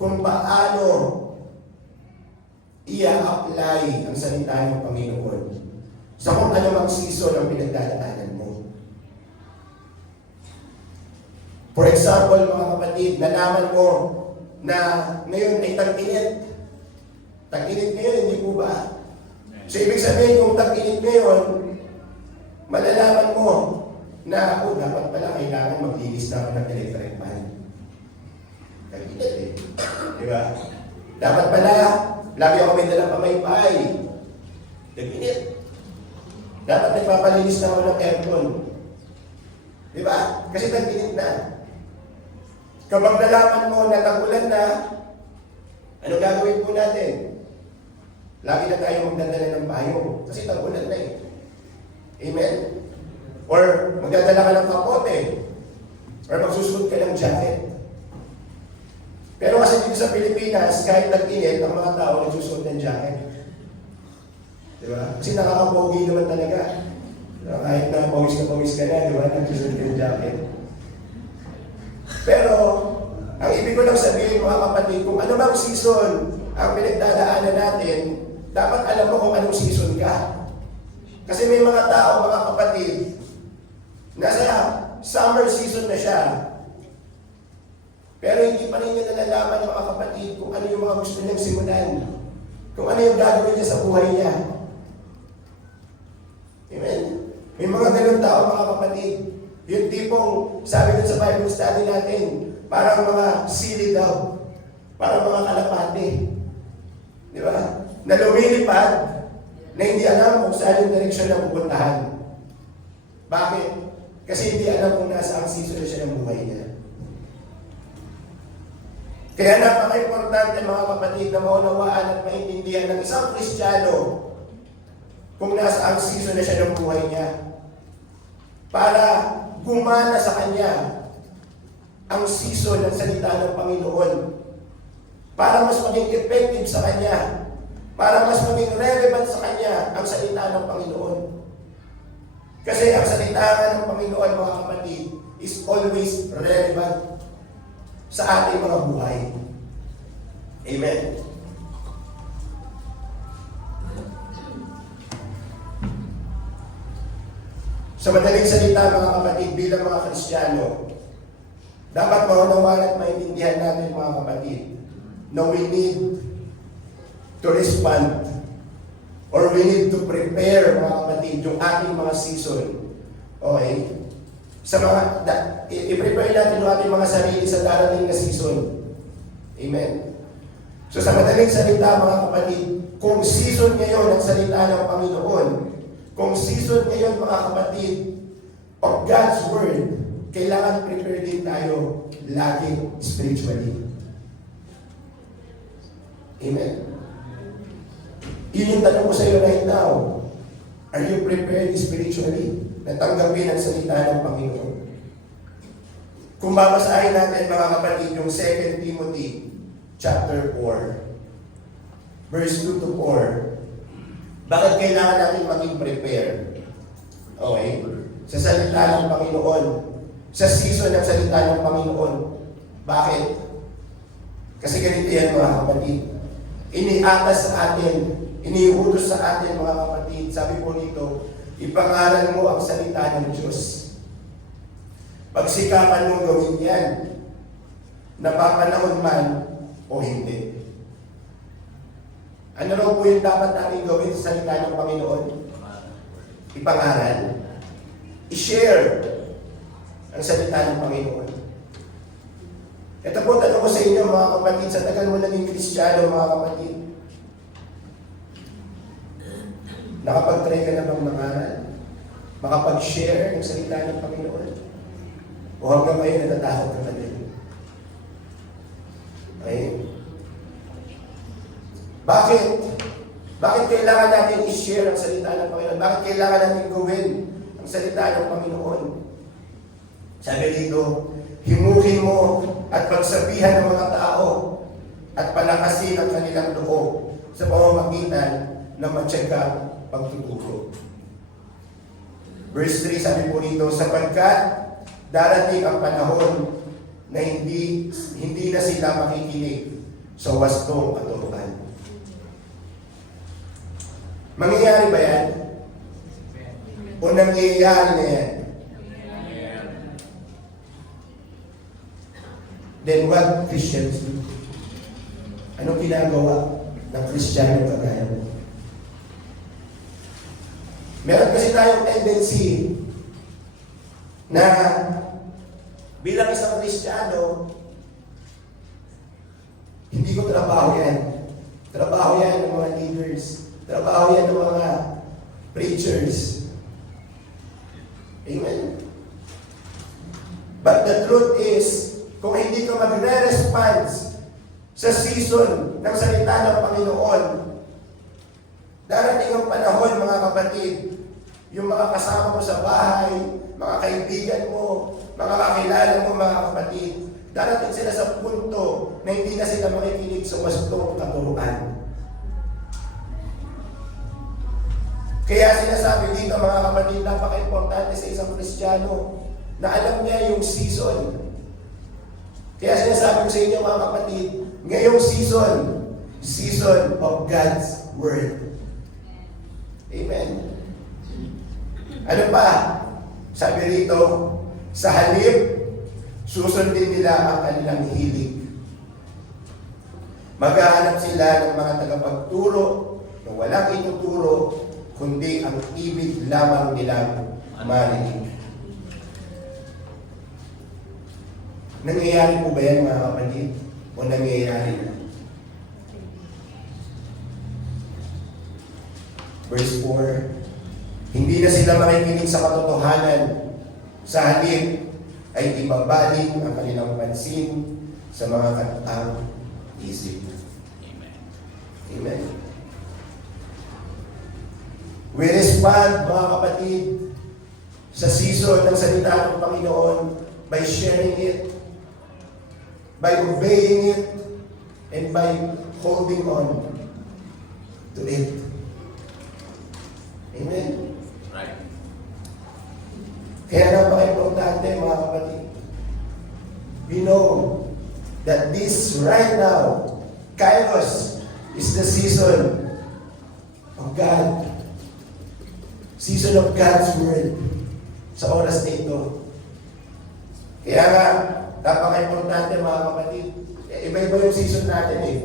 kung paano i-apply ang salita ng Panginoon sa kung ano mang season ang pinagdadaanan mo. For example, mga kapatid, nalaman mo na ngayon ay tag-init. Tag-init ngayon, hindi po ba? So, ibig sabihin, kung tag-init ngayon, malalaman mo na, dapat pala kailangan maglinis na ako ng electric fan. Tag-init eh. Di ba? Dapat pala, lagi ako may dalang pamaypay. Tag-init. Dapat nagpapalinis na ako ng aircon. Di ba? Kasi tag-init na. Kapag nalaman mo na tag-ulan na, ano gagawin po natin? Lagi na tayo magdadala ng payong. Kasi tag-ulan na eh. Amen? Or magdadala ka ng kapote. Or magsusuot ka ng jacket. Pero kasi dito sa Pilipinas, kahit tag-init, ang mga tao nagsusuot ng jacket. Di ba? Kasi nakakapogi naman talaga. Kahit na pawis ka na, di ba? Nagsusuot ka ng jacket. Pero, ang ibig ko lang sabihin, mga kapatid, kung ano bang season ang pinagdadaanan natin, dapat alam mo kung anong season ka. Kasi may mga tao, mga kapatid, nasa summer season na siya, pero hindi pa rin niya nalalaman, mga kapatid, kung ano yung mga gusto niyang simulan. Kung ano yung gagawin niya sa buhay niya. Amen? May mga ganun tao, mga kapatid. Yung tipong, sabi dun sa Bible study natin, parang mga sili daw. Parang mga kalapate. Di ba? Na lumilipad, na hindi alam kung saan yung direksyon na pupuntahan. Bakit? Kasi hindi alam kung nasa ang season na siya ng buhay niya. Kaya napaka-importante, mga kapatid, na maunawaan at maintindihan ng isang Kristiyano kung nasa ang season na siya ng buhay niya. Para gumana sa kanya ang season ng salita ng Panginoon. Para mas maging effective sa kanya. Para mas maging relevant sa kanya ang salita ng Panginoon. Kasi ang salita ng Panginoon, mga kapatid, is always relevant sa ating mga buhay. Amen. Sa madaling salita, mga kapatid, bilang mga Kristiyano, dapat maunawaan at maintindihan natin, mga kapatid, na we need to respond or we need to prepare, mga kapatid, yung ating mga season. Okay? Sa mga, i-prepare natin yung ating mga sarili sa darating na season. Amen? So sa madaling salita, mga kapatid, kung season ngayon ang salita ng Panginoon, Kung season ngayon mga kapatid of God's Word, kailangan prepare din tayo lagi spiritually. Amen. Yun yung tanong ko sa iyo right now. Are you prepared spiritually? Natanggapin ang salita ng Panginoon. Kung babasahin natin mga kapatid yung 2 Timothy chapter 4, verse 2 to 4, bakit kailangan natin maging prepared? Okay? Sa salita ng Panginoon, sa season ng salita ng Panginoon. Bakit? Kasi ganito yan mga kapatid. Iniatas sa atin, iniutos sa atin mga kapatid. Sabi po nito, ipangaral mo ang salita ng Diyos. Pagsikapan mong gawin yan, napapanahon man o hindi. Ano raw po yung dapat natin gawin sa salita ng Panginoon? Ipangaral. I-share ang salita ng Panginoon. Ito po tanong ko sa inyo mga kapatid, sa tagal mo naging Kristiyano mga kapatid, nakapag-try ka na bang mangaral? Makapag-share ng salita ng Panginoon? O hanggang ngayon natatakot ka na din? Okay? Bakit? Bakit kailangan natin i-share ang salita ng Panginoon? Bakit kailangan natin gawin ang salita ng Panginoon? Sabi dito, himukin mo at pagsabihan ng mga tao at palakasin ang kanilang loob sa pamamagitan ng matyagang pagtuturo. Verse 3, sabi po dito, sapagkat darating ang panahon na hindi na sila makikinig sa wastong katuruan. Mangyayari ba yan? O nangyayari na yan? Then what Christians do? Anong ginagawa ng Kristiyano kagaya mo? Meron kasi tayong tendency na bilang isang Kristiyano, hindi ko trabaho yan. Trabaho yan ng mga leaders. Trabaho yan ng mga preachers. Amen. But the truth is, kung hindi ka magre-response sa season ng salita ng Panginoon, darating ang panahon mga kapatid, yung mga kasama mo sa bahay, mga kaibigan mo, mga kakilala mo mga kapatid, darating sila sa punto na hindi na sila makikinig sa wastong katuruan. Kaya sinasabi dito mga kapatid, napaka-importante sa isang Kristiyano na alam niya yung season. Kaya sinasabi ko sa inyo mga kapatid, ngayong season of God's Word. Amen. Ano pa? Sabi rito, sa halip, susundin nila ang kanilang hilig. Maghahanap sila ng mga tagapagturo na walang ituturo, kundi ang ibig lamang nilang marinig. Nangyayari po ba yan mga kapatid? O nangyayari na? Verse 4, hindi na sila makikinig sa katotohanan. Sa halip ay ibabaling ang kanilang pansin sa mga katang isip. Amen. Amen. We respond, mga kapatid, sa season ng salita ng Panginoon by sharing it, by obeying it, and by holding on to it. Amen. Right. Kaya napaka-importante mga kapatid. We know that this right now, Kairos, is the season of God. Season of God's Word sa oras na ito. Kaya nga, napaka-importante mga kapatid. Iba-iba yung season natin eh.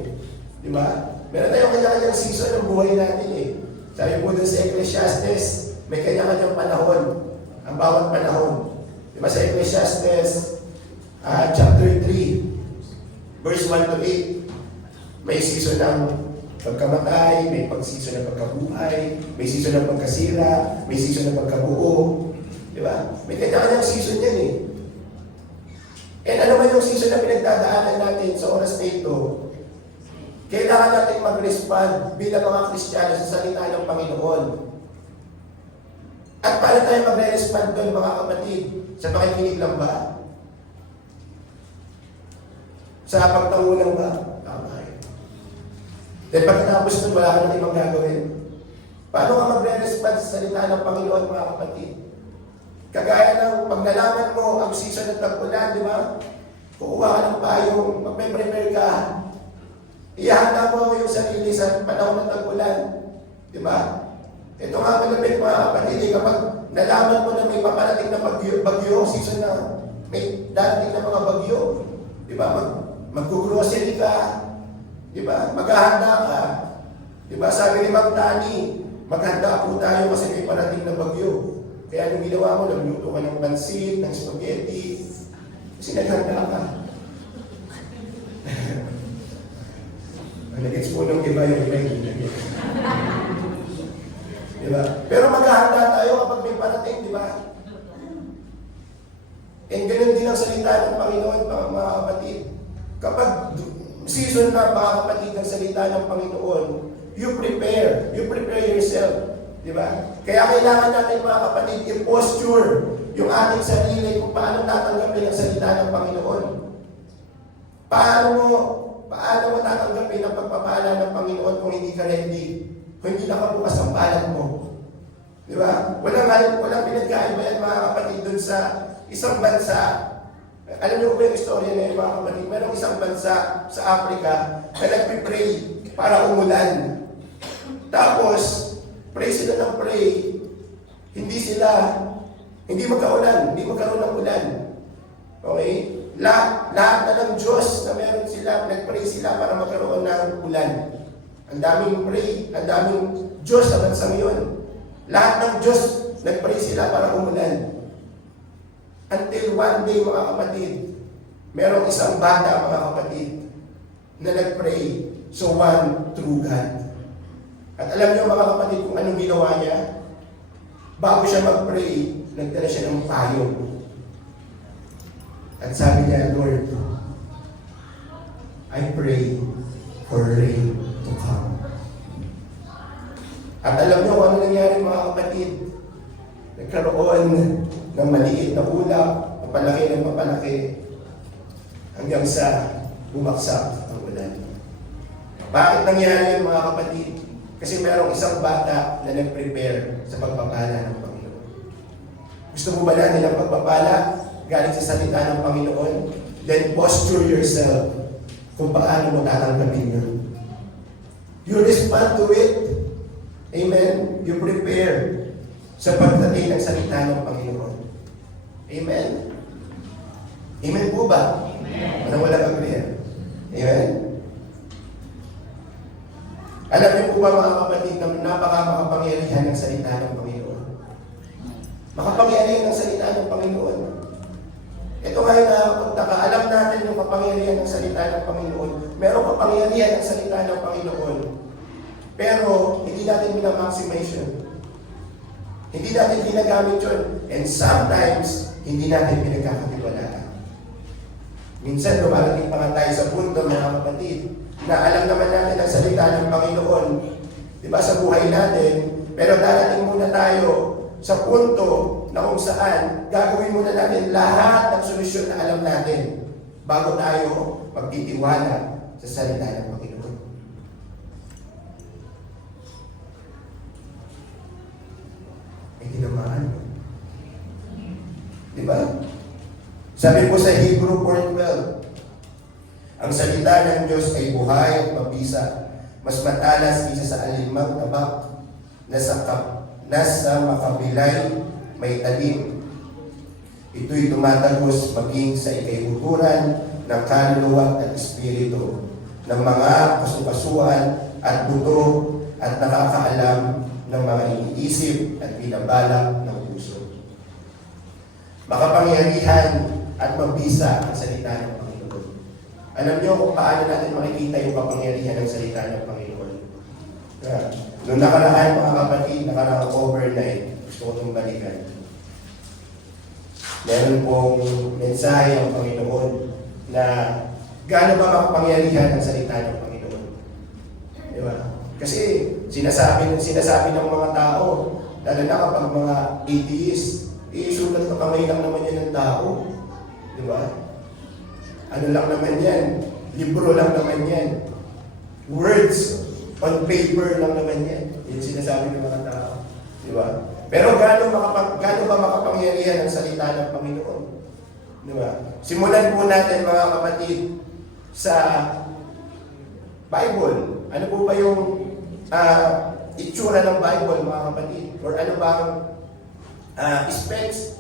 Di ba? Meron tayong kanya-kanyang season ng buhay natin eh. Sabi po dun sa Ecclesiastes, may kanya-kanyang panahon. Ang bawat panahon. Di ba sa Ecclesiastes, chapter 3, verse 1 to 8, may season ng pagkamatay, may pag-season ng pagkabuhay, may season ng pagkasira, may season ng pagkabuo. Di ba? May kanya-kanyang season yan eh. And ano man yung season na pinagdadaanan natin sa oras na ito, kailangan natin mag-respond bilang mga Kristiyano sa salita ng Panginoon. At paano tayo magre-respond doon, mga kapatid? Sa pakikinig lang ba? Sa pagtango lang ba? Tama. Dahil pagkatapos nun, wala ka nang ibang gagawin. Paano ka magre-respond sa salita ng Panginoon, mga kapatid? Kagaya ng pag nalaman mo ang season ng tag-ulan, di ba? Kukuha ka ng payong, magpe-prepare ka. Ihanda mo yung sarili sa panahon ng tag-ulan. Di ba? Ito nga malapit, mga kapatid, kapag nalaman mo na may paparating na bagyo, season na may darating na mga bagyo, di ba? Mag-grocery ka, di ba? Maghahanda ka. Di ba? Sabi ni Ma'am Tani, maghanda po tayo kasi may parating na bagyo. Kaya anong ginawa mo, nagluto ka ng pansit, ng spaghetti, kasi naghanda ka. Nag-gets mo nung iba yung iba yung nag-gets. Diba? Pero maghahanda tayo kapag may parating, di ba? And ganun din ang salita ng Panginoon, mga kapatid. Kapag season na, mga kapatid, ng salita ng Panginoon, you prepare yourself. Di ba? Kaya kailangan natin, mga kapatid, i-posture yung ating sarili kung paano tatanggapin ang salita ng Panginoon. Paano mo tatanggapin ang pagpapala ng Panginoon kung hindi ka ready? Kung hindi nakabukas ang palad mo. Di ba? Walang pinagkaiba yan, mga kapatid, dun sa isang bansa. Alam niyo ba yung istorya na yun, mga kapatid? Merong isang bansa sa Africa na nagpipray para umulan. Tapos, pray sila ng pray. Hindi magkaulan, hindi magkaroon ng ulan. Okay? Lahat na ng Diyos na meron sila, nagpray sila para magkaroon ng ulan. Ang daming pray, ang daming Diyos sa bansang yun. Lahat ng Diyos, nagpray sila para umulan. Until one day, mga kapatid, merong isang bata, mga kapatid, na nagpray sa one true God. At alam niyo, mga kapatid, kung anong ginawa niya? Bago siya mag-pray, nagdala siya ng payong. At sabi niya, Lord, I pray for rain to come. At alam niyo kung ano nangyari, mga kapatid? Nagkaroon ng maliit na ulap, papalaki ng papalaki, hanggang sa bumaksak ang ulan. Bakit nangyari yun, mga kapatid? Kasi mayroong isang bata na nag-prepare sa pagpapala ng Panginoon. Gusto mo ba natin ang pagpapala galing sa salita ng Panginoon? Then posture yourself kung paano mo tatanggapin yun. You respond to it. Amen. You prepare sa pagdating ng salita ng Panginoon. Amen. Amen po ba? Amen. Ano walang agree? Amen. Alam niyo po ba, mga kapatid, na makapangyarihan ng salita ng Panginoon? Makapangyarihan ng salita ng Panginoon. Ito nga yung nakakapagtaka. Alam natin yung kapangyarihan ng salita ng Panginoon. Merong kapangyarihan ng salita ng Panginoon. Pero hindi natin minamaximize yun. Hindi natin ginagamit yun. And sometimes, hindi natin pinagkakatiwalaan. Minsan, lumarating pa nga tayo sa punto, mga kapatid, na alam naman natin ang salita ng Panginoon, di ba, sa buhay natin, pero darating muna tayo sa punto na kung saan gagawin muna natin lahat ng solusyon na alam natin bago tayo magtitiwala sa salita ng Panginoon. May tinamaan. Di ba? Sabi po sa Hebrew 4:12, ang salita ng Diyos ay buhay at mabisa, mas matalas kaysa sa alinmang tabak, nasa makabilay may talim. Ito'y tumatagos maging sa ikaibuturan ng kaluluwa at espiritu, ng mga kasukasuan at buto at nakakaalam ng mga iniisip at binabalak ng puso. Makapangyarihan at mabisa ang salita ng Panginoon. Alam niyo kung paano natin makikita yung kapangyarihan ng salita ng Panginoon? Noong nakaraan mga kapatid, nakaraang overnight, gusto ko itong balikan. Meron pong mensahe ang Panginoon na gaano ba makapangyarihan ang salita ng Panginoon. Di ba? Kasi sinasabi ng mga tao, lalo na kapag mga atheist, sulat na kamay lang naman yan ng tao. Di ba? Ano lang naman yan? Libro lang naman yan. Words on paper lang naman yan. Yung sinasabi ng mga tao. Di ba? Pero gaano ba makapangyarihan ang salita ng Panginoon? Di ba? Simulan po natin mga kapatid sa Bible. Ano po ba yung itsura ng Bible mga kapatid? Or ano bang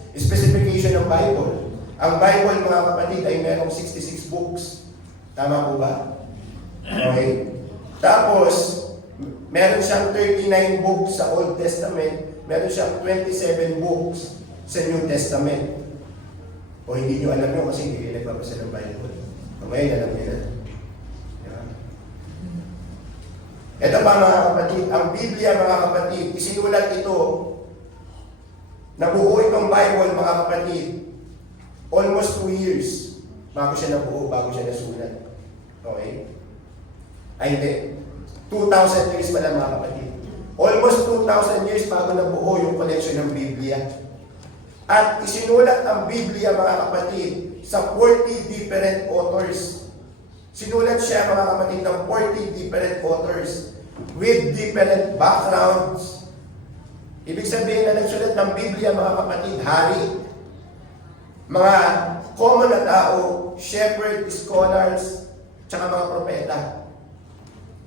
specification ng Bible? Ang Bible mga kapatid ay merong 66 books. Tama po ba? Okay. Tapos, meron siyang 39 books sa Old Testament, meron siyang 27 books sa New Testament. O hindi nyo alam yun kasi hindi kayo nagbabasa ng Bible. Ngayon, alam nyo na. Yeah. Ito pa mga kapatid, ang Biblia mga kapatid, isinulat ito, nabuo itong Bible mga kapatid, almost 2 years bago siya nabuo, bago siya nasulat. Okay? Ay hindi. 2,000 years pala mga kapatid. Almost 2,000 years bago nabuo yung collection ng Biblia. At isinulat ang Biblia mga kapatid sa 40 different authors. Sinulat siya mga kapatid ng 40 different authors with different backgrounds. Ibig sabihin na nagsulat ng Biblia mga kapatid, hari, mga common na tao, shepherd, scholars, tsaka mga propeta.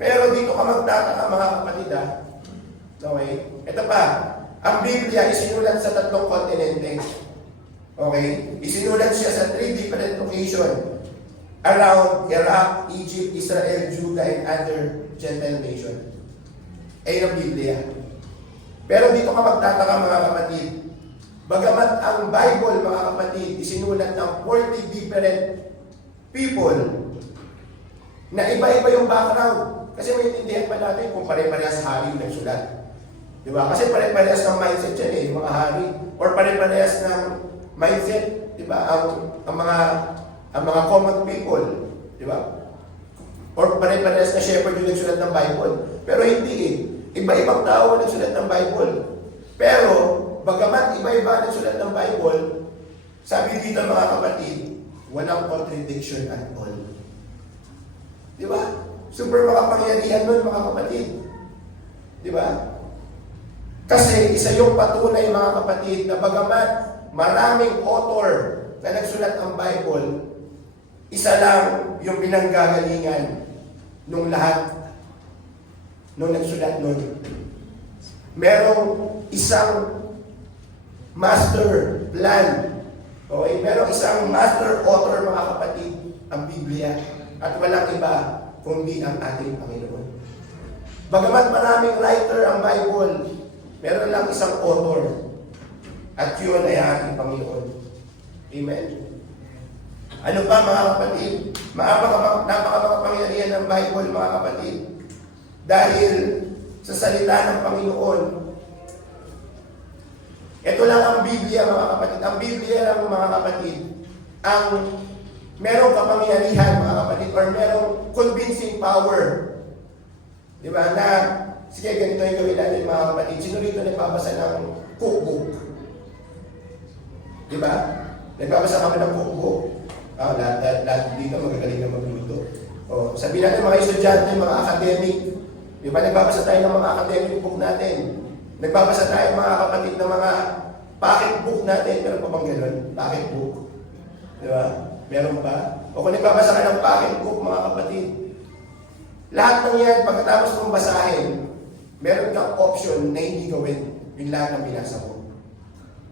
Pero dito ka magtataka mga kapatid ha. Okay? Ito pa, ang Biblia isinulat sa 3 kontinente. Okay? Isinulat siya sa 3 different locations around Iraq, Egypt, Israel, Judah, and other Gentile nations. Ay ang Biblia. Pero dito ka magtataka mga kapatid, bagamat ang Bible mga kapatid isinulat ng 40 different people na iba-iba yung background. Kasi maintindihan pa natin kung pare-parehas hari yung nagsulat. Di ba? Kasi pare-parehas ng mindset yan yung mga hari. Or pare-parehas ng mindset, di ba? Ang mga common people. Di ba? Or pare-parehas na shepherd yung nagsulat ng Bible. Pero hindi eh. Iba-ibang tao ang nagsulat ng Bible. Pero, bagamat iba-iba ang nagsulat ng Bible, sabi dito mga kapatid, walang contradiction at all. Di ba? Super makapangyarihan nun mga kapatid. Di ba? Kasi isa yung patunay mga kapatid na bagamat maraming author na nagsulat ng Bible, isa lang yung pinanggagalingan nung lahat nung nagsulat nun. Merong isang master plan. Okay? Merong isang master author mga kapatid, ang Biblia. At walang iba kundi ang ating Panginoon. Bagamat maraming writer ang Bible, meron lang isang author. At yun ay ating Panginoon. Amen. Ano pa mga kapatid? Napaka-makapangyarihan ng Bible mga kapatid. Dahil sa salita ng Panginoon. Ito lang ang Biblia mga kapatid. Ang Biblia lang mga kapatid. Ang merong kapangyarihan mga kapatid or merong convincing power. Di ba? Na, sige ganito yung gawin natin mga kapatid. Sino rito nagbabasa ng cookbook? Di ba? Nagbabasa kami ng cookbook. Lahat dito magagaling na magluto. Sabihin natin mga estudyante, mga academic. Di ba? Nagbabasa tayo ng mga academic book natin. Nagbabasa tayo mga kapatid ng mga pocket book natin. Meron pa bang gano'n? Pocket book. Di ba? Meron pa? O kung nagbabasa ka ng pocket book, mga kapatid, lahat ng yan, pagkatapos mong basahin, meron kang option na hindi gawin yung lahat ng binasa mo.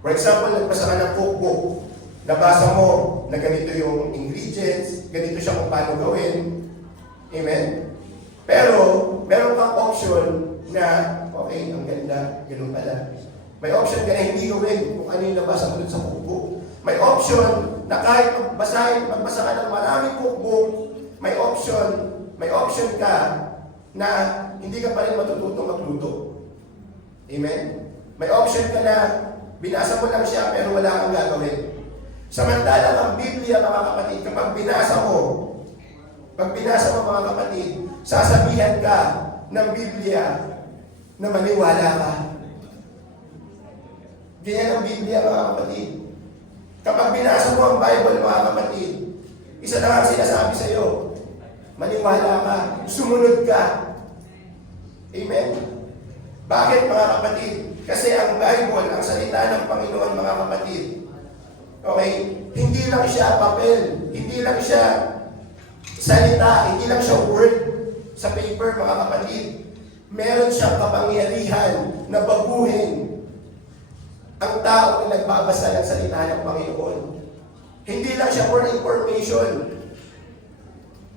For example, nagbasa ka ng cookbook, nabasa mo na ganito yung ingredients, ganito siya kung paano gawin. Amen? Pero, meron kang option na, okay, ang ganda, ganun pala. May option ka na hindi gawin kung ano yung nabasa mo sa cookbook. May option na kahit magbasa ka ng maraming cookbook, may option ka na hindi ka pa rin matututong magluto. Amen? May option ka na binasa mo lang siya pero wala kang gagawin. Samantalang ang Biblia, mga kapatid, kapag binasa mo mga kapatid, sasabihan ka ng Biblia na maniwala ka. Ganyan ang Biblia, mga kapatid. Kapag binasa mo ang Bible, mga kapatid, isa na ang sinasabi sa iyo, maniwala ka, sumunod ka. Amen? Bakit, mga kapatid? Kasi ang Bible, ang salita ng Panginoon, mga kapatid, okay, hindi lang siya papel, hindi lang siya salita, hindi lang siya word sa paper, mga kapatid. Meron siyang kapangyarihan na baguhin ang tao na nagbabasa ng salita ng Panginoon. Hindi lang siya for information,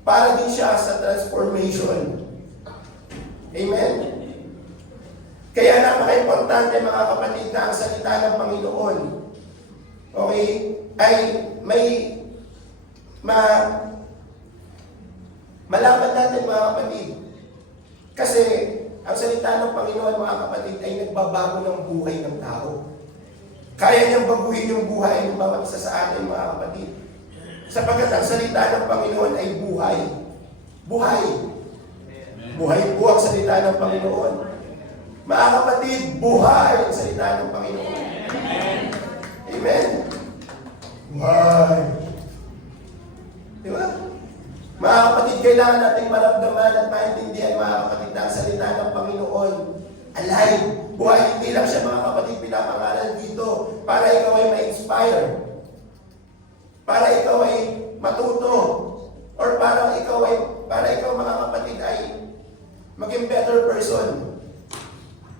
para din siya sa transformation. Amen? Kaya napaka-importante, mga kapatid, na ang salita ng Panginoon, okay, ay may malaman natin, mga kapatid. Kasi ang salita ng Panginoon, mga kapatid, ay nagbabago ng buhay ng tao. Kaya niyang baguhin yung buhay ng bawat isa sa atin, mga kapatid. Sapagkat ang salita ng Panginoon ay buhay. Buhay. Buhay po ang salita ng Panginoon. Mga kapatid, buhay ang salita ng Panginoon. Amen? Buhay. Di ba? Mga kapatid, kailangan nating maramdaman at maintindihan, mga kapatid, na ang salita ng Panginoon alive. Buhay, hindi lang siya, mga kapatid, pinapangalan dito para ikaw ay ma-inspire, para ikaw ay matuto, or para ikaw, mga kapatid, ay maging better person.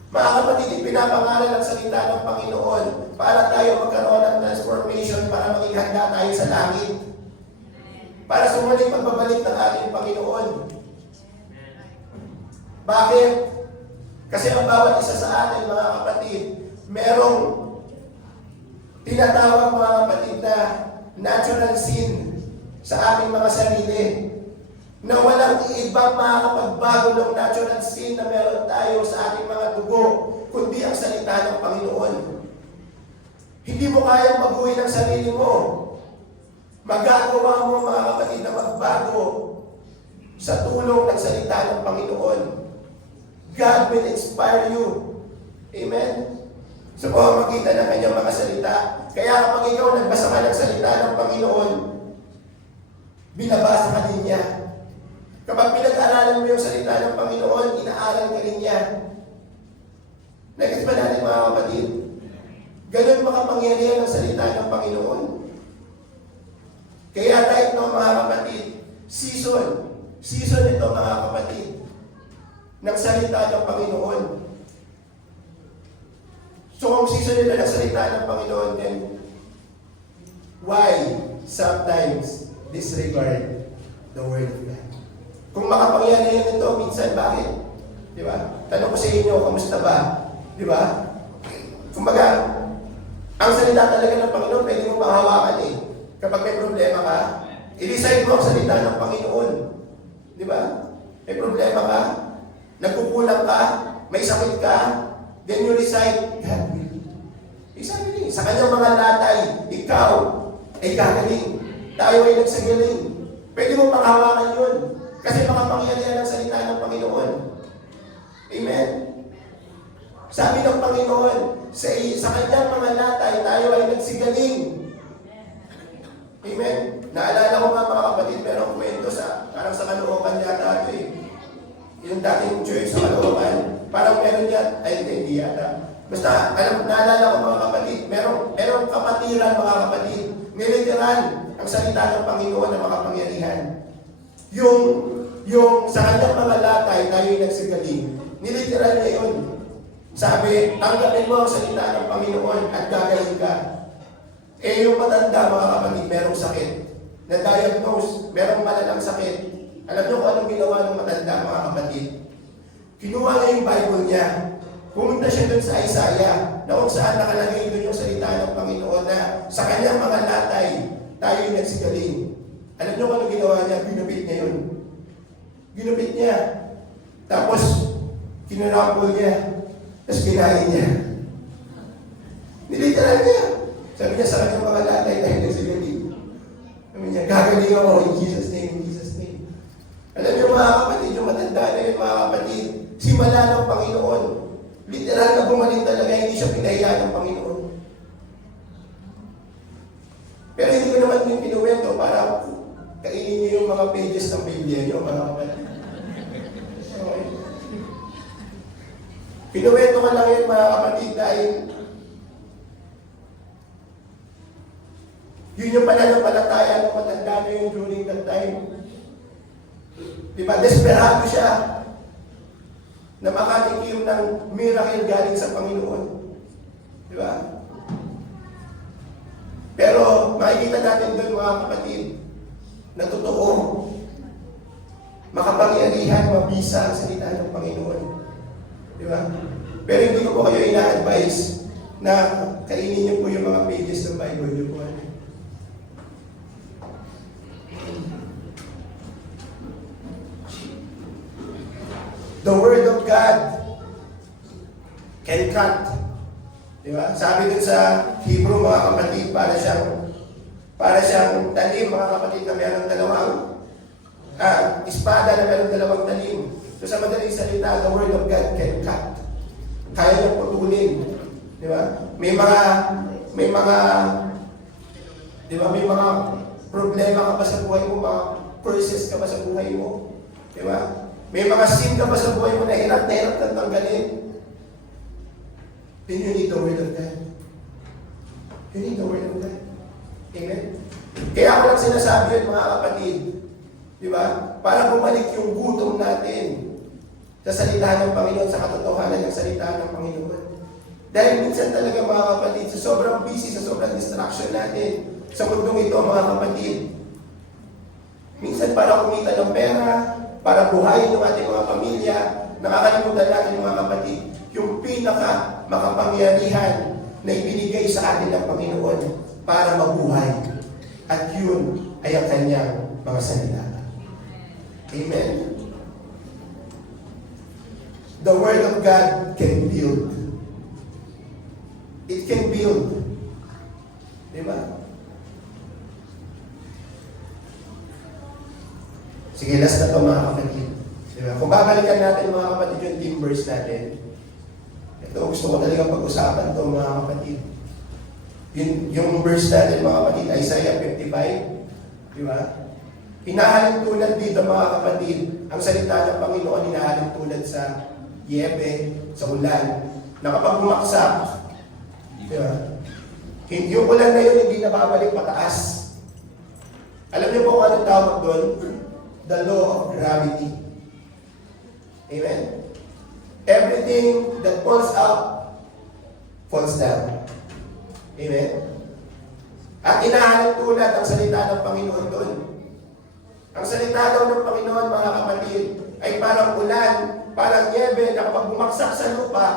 Mga kapatid, pinapangalan ang salita ng Panginoon para tayo magkaroon ng transformation, para maging handa tayo sa langit, para sumuling magbabalik ng ating Panginoon. Bakit? Kasi ang bawat isa sa atin, mga kapatid, merong tinatawag, mga kapatid, na natural sin sa ating mga sarili, na walang ibang makakapagbago ng natural sin na meron tayo sa ating mga dugo, kundi ang salita ng Panginoon. Hindi mo kayang baguhin ang sarili mo. Magagawa mo, mga kapatid, na magbago sa tulong ng salita ng Panginoon. God will inspire you. Amen? So, makita ng kanyang mga salita. Kaya kapag ikaw nagbasa ka ng salita ng Panginoon, binabasa ka din niya. Kapag pinag-aralan mo yung salita ng Panginoon, inaaral ka rin niya. Nagkits ba natin, mga kapatid? Ganun makapangyarihan ang salita ng Panginoon. Kaya right now, mga kapatid, season ito, mga kapatid, ng salita ng Panginoon. So kung season ito ng salita ng Panginoon, then why sometimes disregard the Word of God? Kung makapangyarihan ito, minsan bakit? Di ba? Tanong ko sa inyo, kamusta ba? Di ba? Kumbaga, ang salita talaga ng Panginoon, pwede mo panghawakan eh. Kapag may problema ka, i-decide mo ang salita ng Panginoon. Di ba? May problema ka, nagkukulang ka, may sakit ka, then you recite, God will. Sabi niya, sa kanyang mga latay, ikaw ay gagaling. Tayo ay nagsagaling. Pwede mo panghawakan yun. Kasi makapangyarihan ang salita ng Panginoon. Amen? Sabi ng Panginoon, sa kanyang mga latay, tayo ay nagsigaling. Amen? Naalala ko nga, mga kapatid, merong kwento parang sa Caloocan yata ito eh. Yung dating church sa Caloocan, parang meron yan, ay hindi yata. Basta, naalala ko, mga kapatid, merong kapatiran, mga kapatid, niliteral ang salita ng Panginoon na makapangyarihan. Yung sa kanyang mga latay, tayo yung nagsigaling. Niliteral niya yun. Sabi, tanggapin mo ang salita ng Panginoon at gagaling ka. Eh yung matanda, mga kapatid, merong sakit. Na-diagnose, merong malalang sakit. Alam niyo kung anong ginawa ng matanda, mga kapatid? Kinuha niya yung Bible niya. Pumunta siya dun sa Isaiah, na kung saan nakalagay dun yung salita ng Panginoon na sa kanyang mga latay, tayo yung nagsigaling. Alam niyo kung anong ginawa niya? Ginupit niya yun. Ginupit niya. sinampol niya. Tapos kinain niya. Niliteral niya. Sabi niya sa kanyang mga latay dahil nagsigaling. Sabi niya, gagaling ako in Jesus' name, in Jesus' name. Alam niyo mga kapatid, yung matanda na yun mga kapatid, simala ng Panginoon. Literal na gumaling talaga, hindi siya pinahiya ng Panginoon. Pero hindi ko naman yung pinuwento para kainin niyo yung mga pages ng Biblia niyo, mga kapatid. Okay. Pinuwento ka lang yun mga kapatid dahil yun yung pananampalataya ng matanda na yun during that time. Diba? Desperado siya na makatikim ng miracle galing sa Panginoon. Diba? Pero makikita natin doon mga kapatid na totoo, makapangyarihan, mabisa ang salita ng Panginoon. Diba? Pero hindi ko po kayo ina-advise na kainin niyo po yung mga pages ng Bible niyo po. The Word of God can cut. Diba? Sabi dun sa Hebrew mga kapatid, para siyang talim mga kapatid na mayroong dalawang espada na mayroong dalawang talim. So sa madaling salita, the Word of God can cut. Kaya niyang putulin. Diba? May mga problema ka ba sa buhay mo, mga curses ka ba sa buhay mo? Diba? May mga sin ka ba sa buhay mo na hirap kang tanggalin? Then you need the Word of God. You need the Word of God. Amen? Kaya ako lang sinasabi yun mga kapatid. Diba? Para bumalik yung gutom natin sa salita ng Panginoon, sa katotohanan ng salita ng Panginoon. Dahil minsan talaga mga kapatid, sa sobrang busy, sa sobrang distraction natin, sa mundong ito mga kapatid, minsan para kumita ng pera, para buhayin yung ating mga pamilya, nakakalimutan natin mga kapatid, yung pinaka makapangyarihan na ibinigay sa atin ng Panginoon para mabuhay. At yun ay ang kanyang mga salita. Amen? The Word of God can build. It can build. Diba? Sige, last na ito mga kapatid. Diba? Kung babalikan natin mga kapatid yung team verse natin, ito gusto ko talagang pag-usapan ito mga kapatid. Yung verse natin mga kapatid, Isaiah 55, diba? Hinahalin tulad dito mga kapatid, ang salita ng Panginoon hinahalin tulad sa yebe, sa ulan, na kapag bumaksak, diba? Yung ulan na yun hindi nababalik pataas. Alam niyo po kung anong tawag doon? The law of gravity. Amen? Everything that falls up, falls down. Amen? At inahalin tulad ang salita ng Panginoon doon. Ang salita daw ng Panginoon, mga kapatid, ay parang ulan, parang niebe na kapag bumaksak sa lupa,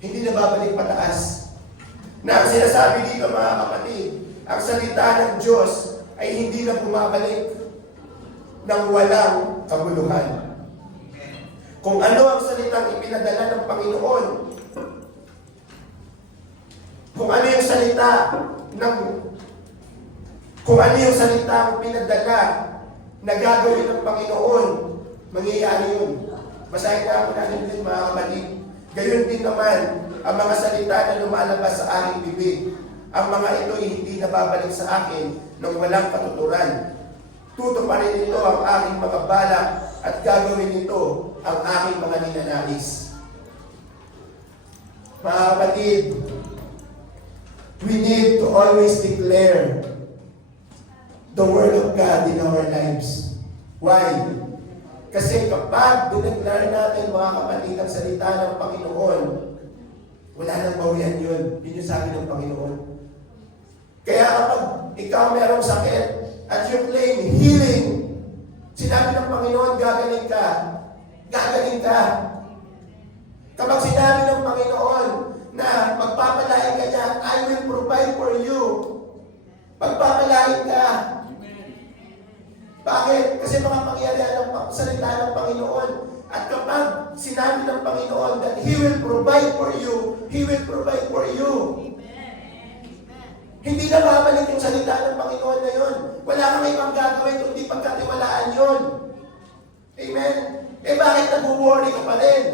hindi na babalik pataas. Na ang sinasabi dito, mga kapatid, ang salita ng Diyos ay hindi na bumabalik ng walang kabuluhan. Kung ano ang salitang ipinadala ng Panginoon, kung ano yung salitang pinadala na gagawin ng Panginoon, mangyayari yun. Basahin na ako natin din mga kapatid. Gayon din naman ang mga salita na lumalabas sa aking bibig. Ang mga ito ay hindi nababalik sa akin ng walang katuturan. Tutuparin nito ang aking mga balak at gagawin nito ang aking mga ninanais. Mga kapatid, we need to always declare the Word of God in our lives. Why? Kasi kapag dineclare natin mga kapatid ang salita ng Panginoon, wala nang bawian yun. Yun yung sabi ng Panginoon. Kaya kapag ikaw merong sakit, at you claim healing, sinabi ng Panginoon, gagaling ka. Gagaling ka. Kapag sinabi ng Panginoon na magpapalain ka niya, I will provide for you. Magpapalain ka. Bakit? Kasi mga pangyarihan ng salita ng Panginoon. At kapag sinabi ng Panginoon that He will provide for you, He will provide for you. Hindi na babalik yung salita ng Panginoon na yun. Wala kang ibang gagawin kundi pagkatiwalaan yun. Amen? Eh bakit nag-worry ka pa rin?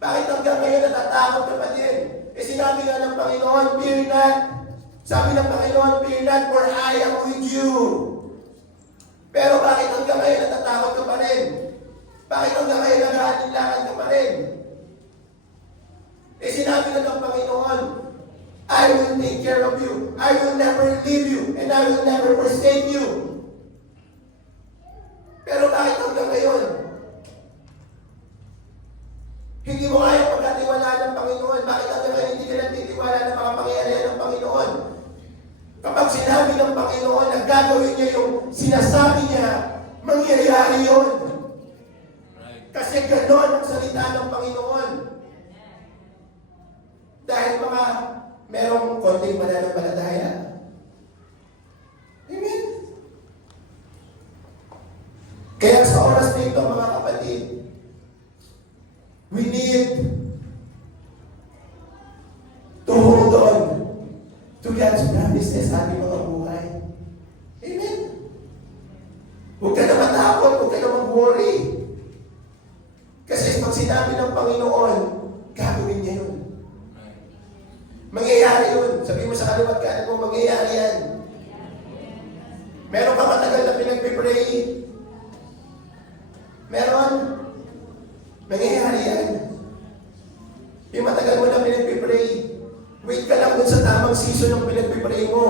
Bakit hanggang ngayon natatakot ka pa din? Eh sinabi nga ng Panginoon, fear not. Sabi ng Panginoon, fear not, for I am with you. Pero bakit hanggang ngayon natatakot ka pa rin? Bakit hanggang ngayon nag-aalinlangan ka pa rin? Eh sinabi na ng Panginoon, I will take care of you. I will never leave you. And I will never forsake you. Pero bakit hanggang ngayon? Hindi mo kaya pagkatiwalaan ng Panginoon. Bakit hanggang ngayon hindi ka nagtitiwala ng mga pangyayari ng Panginoon? Kapag sinabi ng Panginoon na gagawin niya yung sinasabi niya, mangyayari yun. Kasi gano'n ang salita ng Panginoon. Dahil mga merong konting pananampalataya. Amen? Kaya sa oras na ito, mga kapatid, we need to hold on to God's promises sa ating mga buhay. Amen? Huwag ka na matakot, huwag ka na mag-worry. Kasi pag sinabi ng Panginoon, gagawin niya yun. Mangyayari yun. Sabi mo sa kaliwat kanan mo, mangyayari yan. Meron ka matagal na pinagpipray? Meron? Mangyayari yan. Yung matagal mo na pinagpipray, wait ka lang dun sa tamang season ng pinagpipray mo.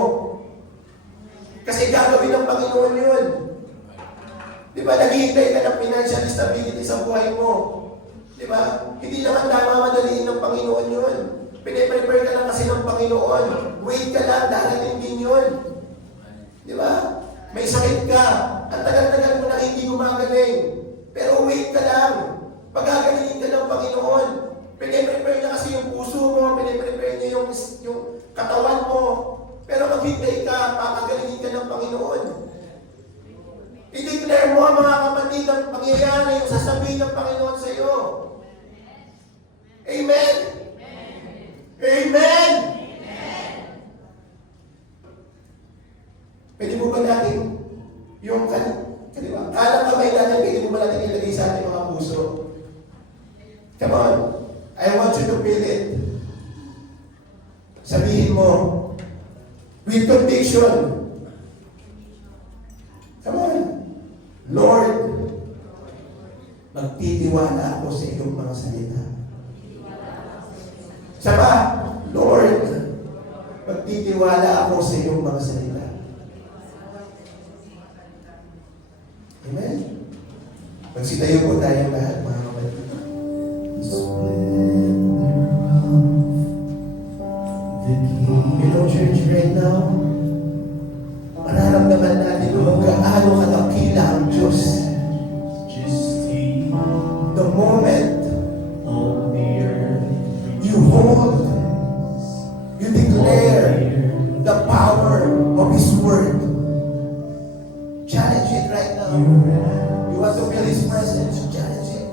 Kasi gagawin ng Panginoon yun. Di ba, naghihintay ka ng financial stability sa buhay mo. Di ba? Hindi naman namamadaliin ng Panginoon yun. Piniprepare ka lang kasi ng Panginoon. Wait ka lang, darating din yun. Di ba? May sakit ka. Ang tagal-tagal mo na hindi gumagaling. Pero wait ka lang. Pagagalingin ka ng Panginoon. Piniprepare niya kasi yung puso mo, piniprepare niya yung katawan mo. Pero maghintay ka, pagagalingin ka ng Panginoon. I-declare mo, mga kapatid, ang pangyayari, yung sasabihin ng Panginoon sa iyo. Amen? Amen! Pwede mo ba natin yung kaliwa? Kalang kamay natin, pwede mo ba natin ilagay sa ating mga puso? Come on. I want you to feel it. Sabihin mo, with conviction. Come on. Lord, magtitiwala ako sa iyong mga salita. Saba, Lord, magtitiwala ako sa iyong mga salita. Amen? Magsitayo po tayong lahat, mga kapatid. You know, church, right now, mararamdaman natin kung gaano kadakila ang Diyos. The moment you hold, you declare the power of His Word. Challenge it right now. You want to feel His presence, challenge it.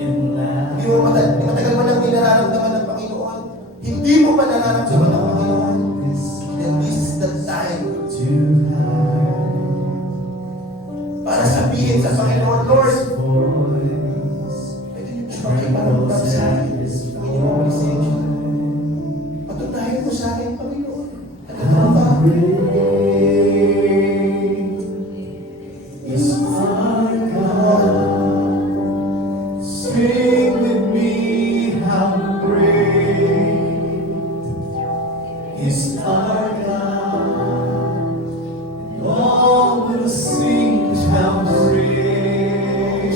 Hindi mo matagal mo nang nararamdaman ng Panginoon. Hindi mo pa nararamdaman ng Panginoon. Then this is the time para sabihin sa Panginoon, Lord, pwede niyo ba iparamdam sa akin ang inyong message? Patunayan mo sa akin, Panginoon. Ano ba? Is our God. Sing with me how great is our God. And all will sing how great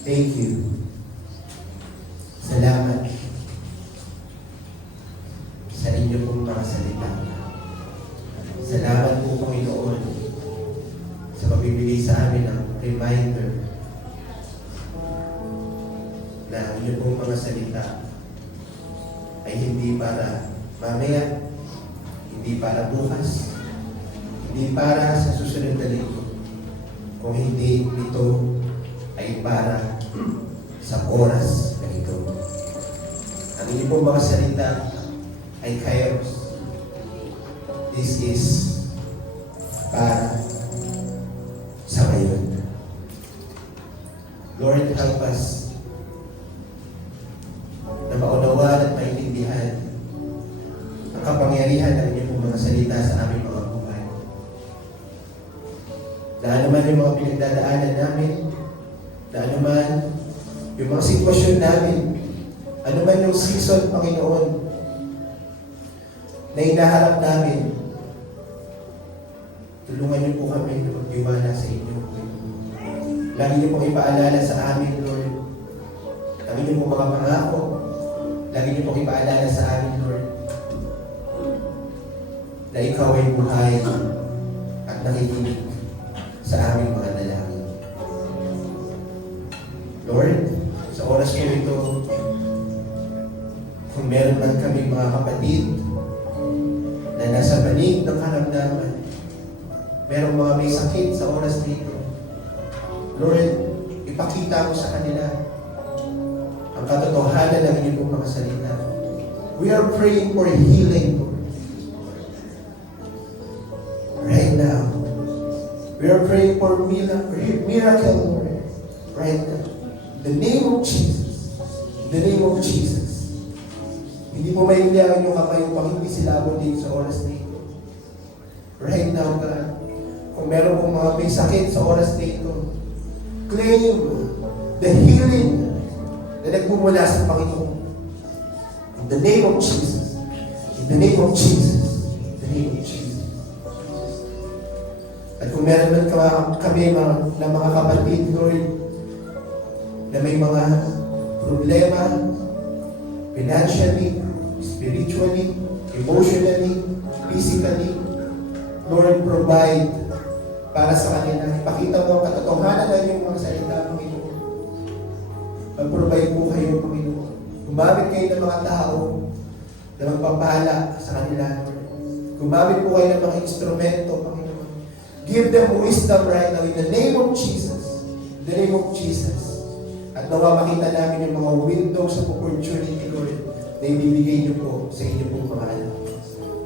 Thank you. Salamat sa inyo pong mga salita. Salamat po, Panginoon, sa pagbibigay sa amin ng reminder na ang inyo pong mga salita ay hindi para mamaya, hindi para bukas, hindi para sa susunod na linggo, kung hindi ito ay para sa oras na ito. Ang inyo pong mga salita ay kairos. This is para sa ngayon. Lord, help us na maunawaan at maintindihan ang kapangyarihan ng inyong mga salita sa aming mga buhay. Na anuman yung mga pinagdadaanan namin, na anuman yung mga sitwasyon namin, anuman yung season, Panginoon, na hinaharap namin, tulungan niyo po kami na magtiwala sa inyo. Lagi niyo pong ipaalala sa amin, Lord. Lagi niyo pong mga pangako. Lagi niyo pong ipaalala sa amin, Lord, na ikaw ay buhay at nakikinig sa aming mga dalangin. Lord, sa oras ko ito, kung meron man kami mga kapatid na nasa banig ng karamdaman, merong mga may sakit sa oras nito, Lord, ipakita mo sa kanila ang katotohanan ng inyong mga salita. We are praying for healing, Lord. Right now, we are praying for miracle, Lord. Right now. In the name of Jesus. In the name of Jesus. Hindi po maintindihan yung kamay upang hindi sila din sa oras na ito. Right now, God, kung meron pong mga may sakit sa oras na ito, claim the healing na nagmumula sa Panginoon. In the name of Jesus. In the name of Jesus. In the name of Jesus. At kung meron man kami na mga kapatid, Lord, na may mga problema, financially, spiritually, emotionally, physically, Lord, provide para sa kanila. Ipakita mo ang katotohanan ng iyong mga salita, Panginoon. Mag-provide po kayo, Panginoon. Gumamit kayo ng mga tao na magpapala sa kanila. Gumamit po kayo ng mga instrumento, Panginoon. Give them wisdom right now in the name of Jesus. In the name of Jesus. At nawa makita namin yung mga windows of opportunity, Lord, na ibibigay niyo po sa inyo po mga anak.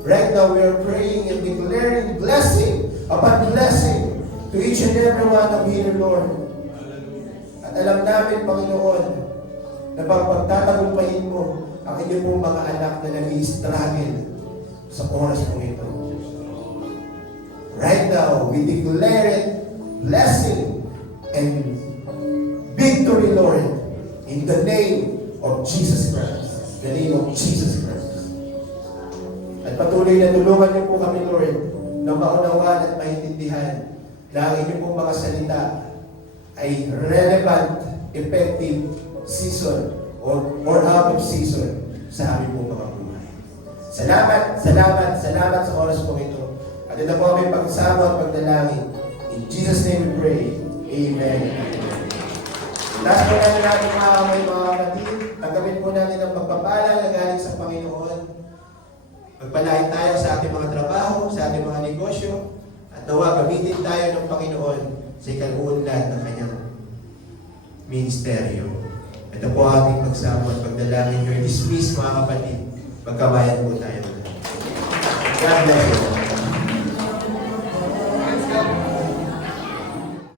Right now, we are praying and declaring blessing upon blessing to each and every one of here, Lord. At alam namin, Panginoon, na pagtatagumpayin mo ang inyong pong mga anak na nag-i-struggle sa oras po ito. Right now, we declare it blessing and victory, Lord, in the name of Jesus Christ. The name of Jesus Christ. At patuloy na tulungan niyo po kami, Lord, na maunawaan at maintindihan na ang inyong pong mga salita ay relevant, effective season or out of season sa aming pong mga buhay. Salamat, salamat, salamat sa oras po ito. At ito po aming pagsama at pagdalangin. In Jesus' name we pray. Amen. Last po natin mga kapatid, tanggapin po natin ang pagpapala na galing sa Panginoon. Magpalain tayo sa ating mga trabaho, sa ating mga negosyo, at nawa gamitin tayo ng Panginoon sa ikaluunlad ng kanyang ministeryo. Ito po ating pagsama at pagdalangin. You're dismissed, mga kapatid. Magkabayan po tayo. God bless you.